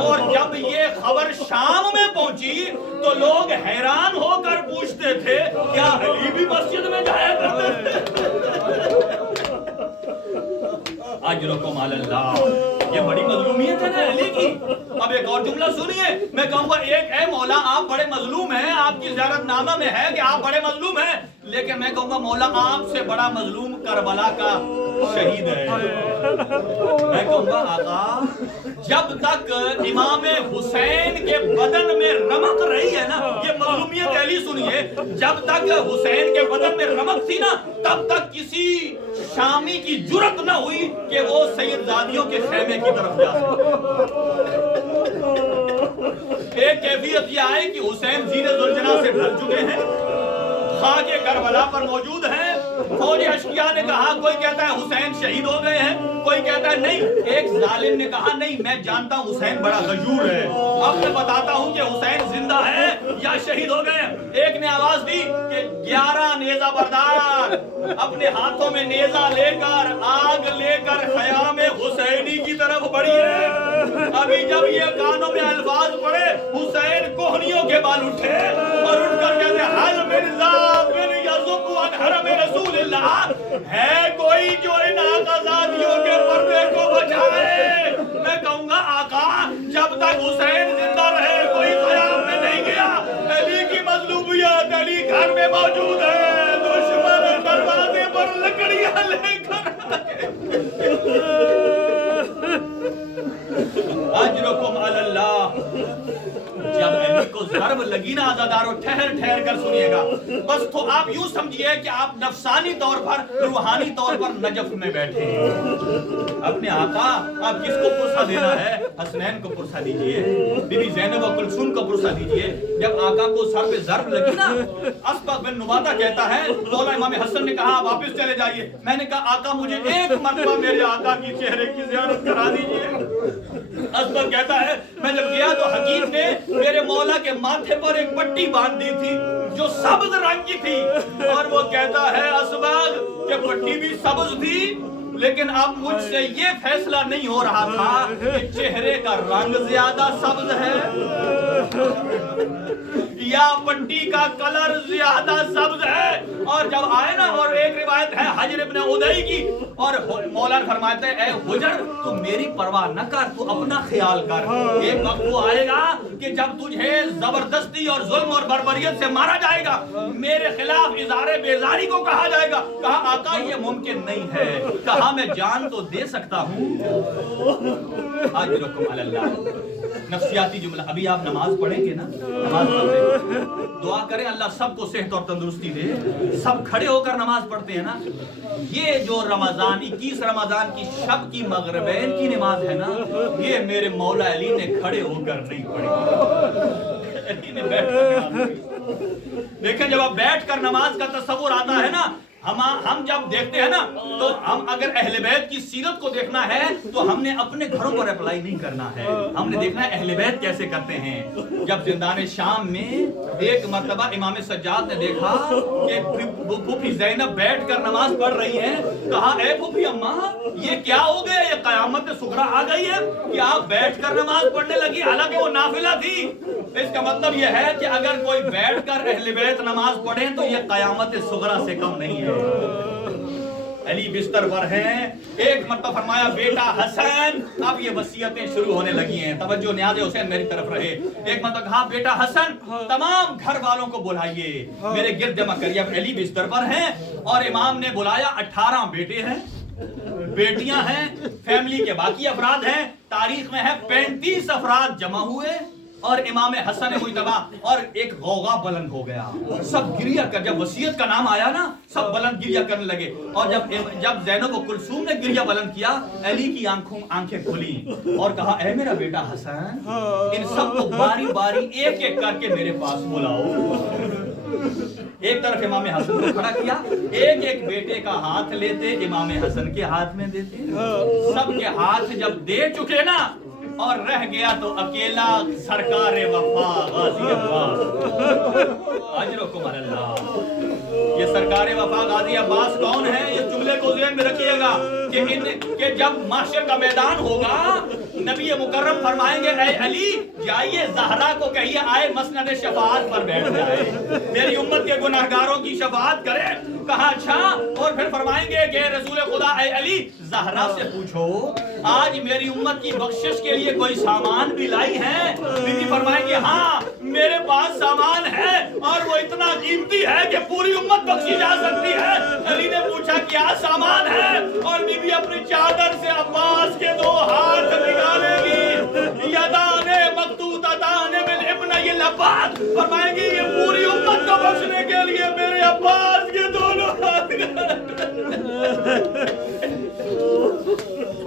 اور جب یہ خبر شام میں پہنچی تو لوگ حیران ہو کر پوچھتے تھے کیا علی بھی مسجد میں جایا کرتے تھے؟ اجرکم علی اللہ، یہ بڑی مظلومیت ہے نا علی کی. اب ایک اور جملہ سنیے، میں کہوں گا ایک اے مولا آپ بڑے مظلوم ہیں، آپ کی زیارت نامہ میں ہے کہ آپ بڑے مظلوم ہیں، لیکن میں کہوں گا مولا آپ سے بڑا مظلوم کربلا کا شہید ہے. میں کہوں گا آقا جب تک امام حسین کے بدن میں رمق رہی ہے نا، یہ مظلومیت علی سنیے، جب تک حسین کے بدن میں رمق تھی نا، تب تک کسی شامی کی جرت نہ ہوئی کہ وہ سید زادیوں کے خیمے کی طرف جا سکے. ایک کیفیت یہ آئے کہ حسین زیر ذوالجناح سے ڈھل چکے ہیں، خاک کربلا پر موجود ہیں. فوج اشقیاء نے کہا، کوئی کہتا ہے حسین شہید ہو گئے ہیں، کوئی کہتا ہے نہیں. ایک ظالم نے کہا نہیں، میں جانتا ہوں حسین بڑا غیور ہے، اب میں بتاتا ہوں کہ حسین زندہ ہے یا شہید ہو گئے. ایک نے آواز دی کہ 11 نیزہ بردار اپنے ہاتھوں میں نیزہ لے کر، آگ لے کر خیام حسینی کی طرف بڑھی ہے. ابھی جب یہ کانوں میں الفاظ پڑے، حسین کوہنیوں کے بال اٹھے اور اٹھ کر کہتے حل مرزا بن یزب عن حرم رسول اللہ، ہے کوئی جو ان آقازادیوں کے پردے کو بچائے. میں کہوں گا آقا جب تک حسین زندہ رہے کوئی خیام میں نہیں گیا. علی کی مظلومیت، علی گھر میں موجود ہے، دشمن دروازے پر لکڑیاں لے کر اجرکم علی اللہ. جب علی کو ضرب لگی نا عزادارو، ٹھہر ٹھہر کر سنیے گا، بس تو آپ یوں سمجھیے کہ آپ نفسانی طور پر، روحانی طور پر نجف میں بیٹھے ہیں. اپنے آقا آپ کس کو پرسہ دینا ہے؟ حسنین کو پرسہ دیجئے، بی بی زینب و کلثوم کو پرسہ دیجئے. جب آقا کو سر پہ ضرب لگی نا، اسبغ بن نباتہ کہتا ہے مولا امام حسن نے کہا واپس چلے جائیے. میں نے کہا آقا مجھے ایک مرتبہ میرے آقا کی چہرے کی زیارت کرا دیجئے. اسبغ کہتا ہے میں جب گیا تو حکیم نے میرے مولا کے ماتھے پر ایک پٹی باندھ دی تھی جو سبز رنگ کی تھی، اور وہ کہتا ہے اسبغ کہ پٹی بھی سبز تھی، لیکن اب مجھ سے یہ فیصلہ نہیں ہو رہا تھا کہ چہرے کا رنگ زیادہ سبز ہے سیاہ پٹی کا کلر زیادہ سبز ہے. اور جب آئے نا, اور ایک روایت ہے حجر ابن ادئی کی, اور مولانا فرماتے ہیں اے حجر تو میری پرواہ نہ کر, تو اپنا خیال کر. ایک وقت وہ آئے گا کہ جب تجھے زبردستی اور ظلم اور بربریت سے مارا جائے گا, میرے خلاف اظہار بیزاری کو کہا جائے گا. کہا آقا یہ ممکن نہیں ہے. کہا میں جان تو دے سکتا ہوں. اجرکم علی اللہ. نفسیاتی جملہ. ابھی آپ نماز پڑھیں گے نا, نماز پڑھیں, دعا کریں اللہ سب کو صحت اور تندرستی دے. سب کھڑے ہو کر نماز پڑھتے ہیں نا. یہ جو رمضان 21 رمضان کی شب کی مغربین کی نماز ہے نا, یہ میرے مولا علی نے کھڑے ہو کر نہیں پڑھی. علی نے بیٹھ کر. دیکھیں جب آپ بیٹھ کر نماز کا تصور آتا ہے نا, ہم جب دیکھتے ہیں نا, تو ہم اگر اہل بیت کی سیرت کو دیکھنا ہے تو ہم نے اپنے گھروں پر اپلائی نہیں کرنا ہے. ہم نے دیکھنا ہے اہل بیت کیسے کرتے ہیں. جب زندان شام میں ایک مرتبہ امام سجاد نے دیکھا کہ پھوپھی زینب بیٹھ کر نماز پڑھ رہی ہے, کہا اے پھوپھی اماں یہ کیا ہو گیا, یہ قیامت صغریٰ آ گئی ہے کہ آپ بیٹھ کر نماز پڑھنے لگی, حالانکہ وہ نافلہ تھی. اس کا مطلب یہ ہے کہ اگر کوئی بیٹھ کر اہل بیت نماز پڑھے تو یہ قیامت صغریٰ سے کم نہیں ہے. علی بستر پر ہیں. ایک مرتبہ فرمایا بیٹا حسن, اب یہ وصیتیں شروع ہونے لگی ہیں. توجہ نیاز حسین میری طرف رہے. ایک مرتبہ کہا بیٹا حسن تمام گھر والوں کو بلائیے, میرے گرد جمع کریے. اب علی بستر پر ہیں اور امام نے بلایا. 18 بیٹے ہیں, بیٹیاں ہیں, فیملی کے باقی افراد ہیں. تاریخ میں ہے 35 افراد جمع ہوئے اور امام حسن مجتبی, اور ایک غوغا بلند ہو گیا. سب گریہ کر, جب وصیت کا نام آیا نا سب بلند گریہ کرنے لگے. اور جب زینب و کلثوم نے گریہ بلند کیا, علی کی آنکھیں کھلی اور کہا اے میرا بیٹا حسن ان سب کو باری باری ایک ایک کر کے میرے پاس بلاؤ. ایک طرف امام حسن کو کھڑا کیا, ایک ایک بیٹے کا ہاتھ لیتے امام حسن کے ہاتھ میں دیتے. سب کے ہاتھ جب دے چکے نا, اور رہ گیا تو اکیلا سرکار وفا غازی عباس. اجرکم علی اللہ. یہ سرکار وفا غازی عباس کون ہے؟ اس جملے کو ذہن میں رکھیے گا کہ جب محشر کا میدان ہوگا نبی مکرم فرمائیں گے اے علی جائیے زہرا کو کہیے آئے مسند شفاعت پر بیٹھ جائے, میری امت کے گناہگاروں کی شفاعت کرے. کہا اچھا, اور پھر فرمائیں گے کہ رسول خدا اے علی زہرا سے پوچھو آج میری امت کی بخشش کے لیے کوئی سامان بھی لائی ہے؟ بی بی فرمائیں گے ہاں میرے پاس سامان ہے اور وہ اتنا قیمتی ہے کہ پوری امت بخشی جا سکتی ہے. علی نے پوچھا کیا سامان ہے, اور بی بی اپنی چادر سے عباس کے 2 ہاتھ نکالے گی, یدانے مقطوعتان من ابنی العباس, فرمائیں گی یہ پوری امت کو بخشنے کے لیے میرے عباس کے 2 ہاتھ.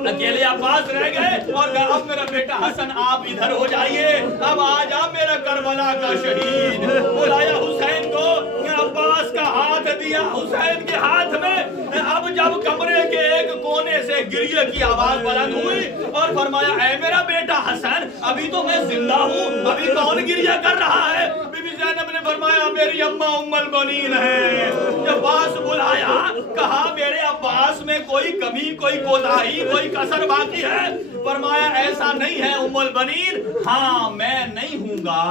اکیلے عباس رہ گئے اور کہا اب میرا بیٹا حسن آپ ادھر ہو جائیے, اب آ جا میرا کربلا کا شہید. بلایا حسین کو, عباس کا ہاتھ دیا حسین کے ہاتھ میں. اب جب کمرے کے ایک کونے سے گریہ کی آواز بلند ہوئی اور فرمایا اے میرا بیٹا حسن ابھی تو میں زندہ ہوں, ابھی کون گریہ کر رہا ہے؟ بی بی زینب نے فرمایا میری اماں ام البنین ہے. عباس بلایا, کہا میرے عباس میں کوئی کمی, کوئی کوتاہی, کوئی کسر باقی ہے؟ فرمایا ایسا نہیں ہے ام البنین, ہاں میں نہیں ہوں گا,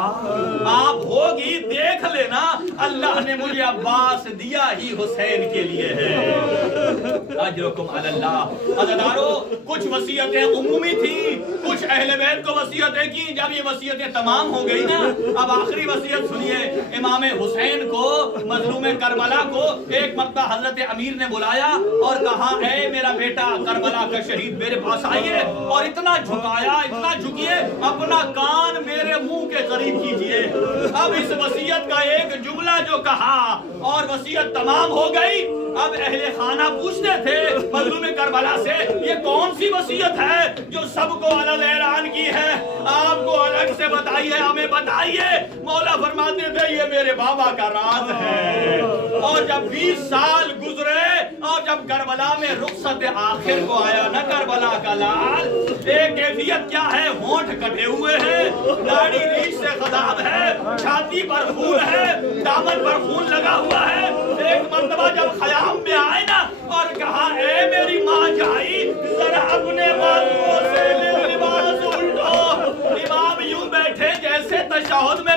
آپ ہوگی دیکھ لینا, اللہ نے مجھے عباس دیا ہی حسین کے لیے ہے. اجرکم علی اللہ. عزیزانو کچھ وصیتیں عمومی تھی, کچھ اہل بیت کو وصیتیں کی. جب یہ وصیتیں تمام ہو گئی نا, اب آخری وصیت سنیے. امام حسین کو مظلوم کربلا کو ایک مرتبہ حضرت امیر نے بلایا اور کہا اے میرا بیٹا کربلا کا شہید میرے پاس آئیے, اور اتنا جھکایا, اتنا جھکیے, اپنا کان میرے منہ کے قریب کیجئے. اب اس وصیت کا ایک جملہ جو کہا اور وصیت تمام ہو گئی. اب اہل خانہ پوچھتے تھے مظلوم کربلا سے یہ کون سی وصیت ہے جو سب کو علل اعلان کی ہے, آپ کو الگ سے بتائیے, ہمیں بتائیے. مولا فرماتے تھے یہ میرے بابا کا راز ہے. اور جب 20 سال گزرے اور جب کربلا میں رخصت آخر کو آیا نا کربلا کا لال, ایک کیفیت کیا ہے, ہونٹ کٹے ہوئے ہیں, داڑھی ریش سے خضاب ہے, چھاتی پر خون ہے, دامن پر خون لگا ہوا ہے. ایک مرتبہ جب خیام میں آئے نا اور کہا اے میری ماں جائی ذرا اپنے بازوؤں سے لباس الٹو. امام یوں بیٹھے جیسے تشہد میں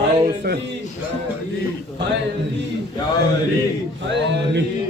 Ya Hussein, Ya Ali, Ya Ali, Ya Ali.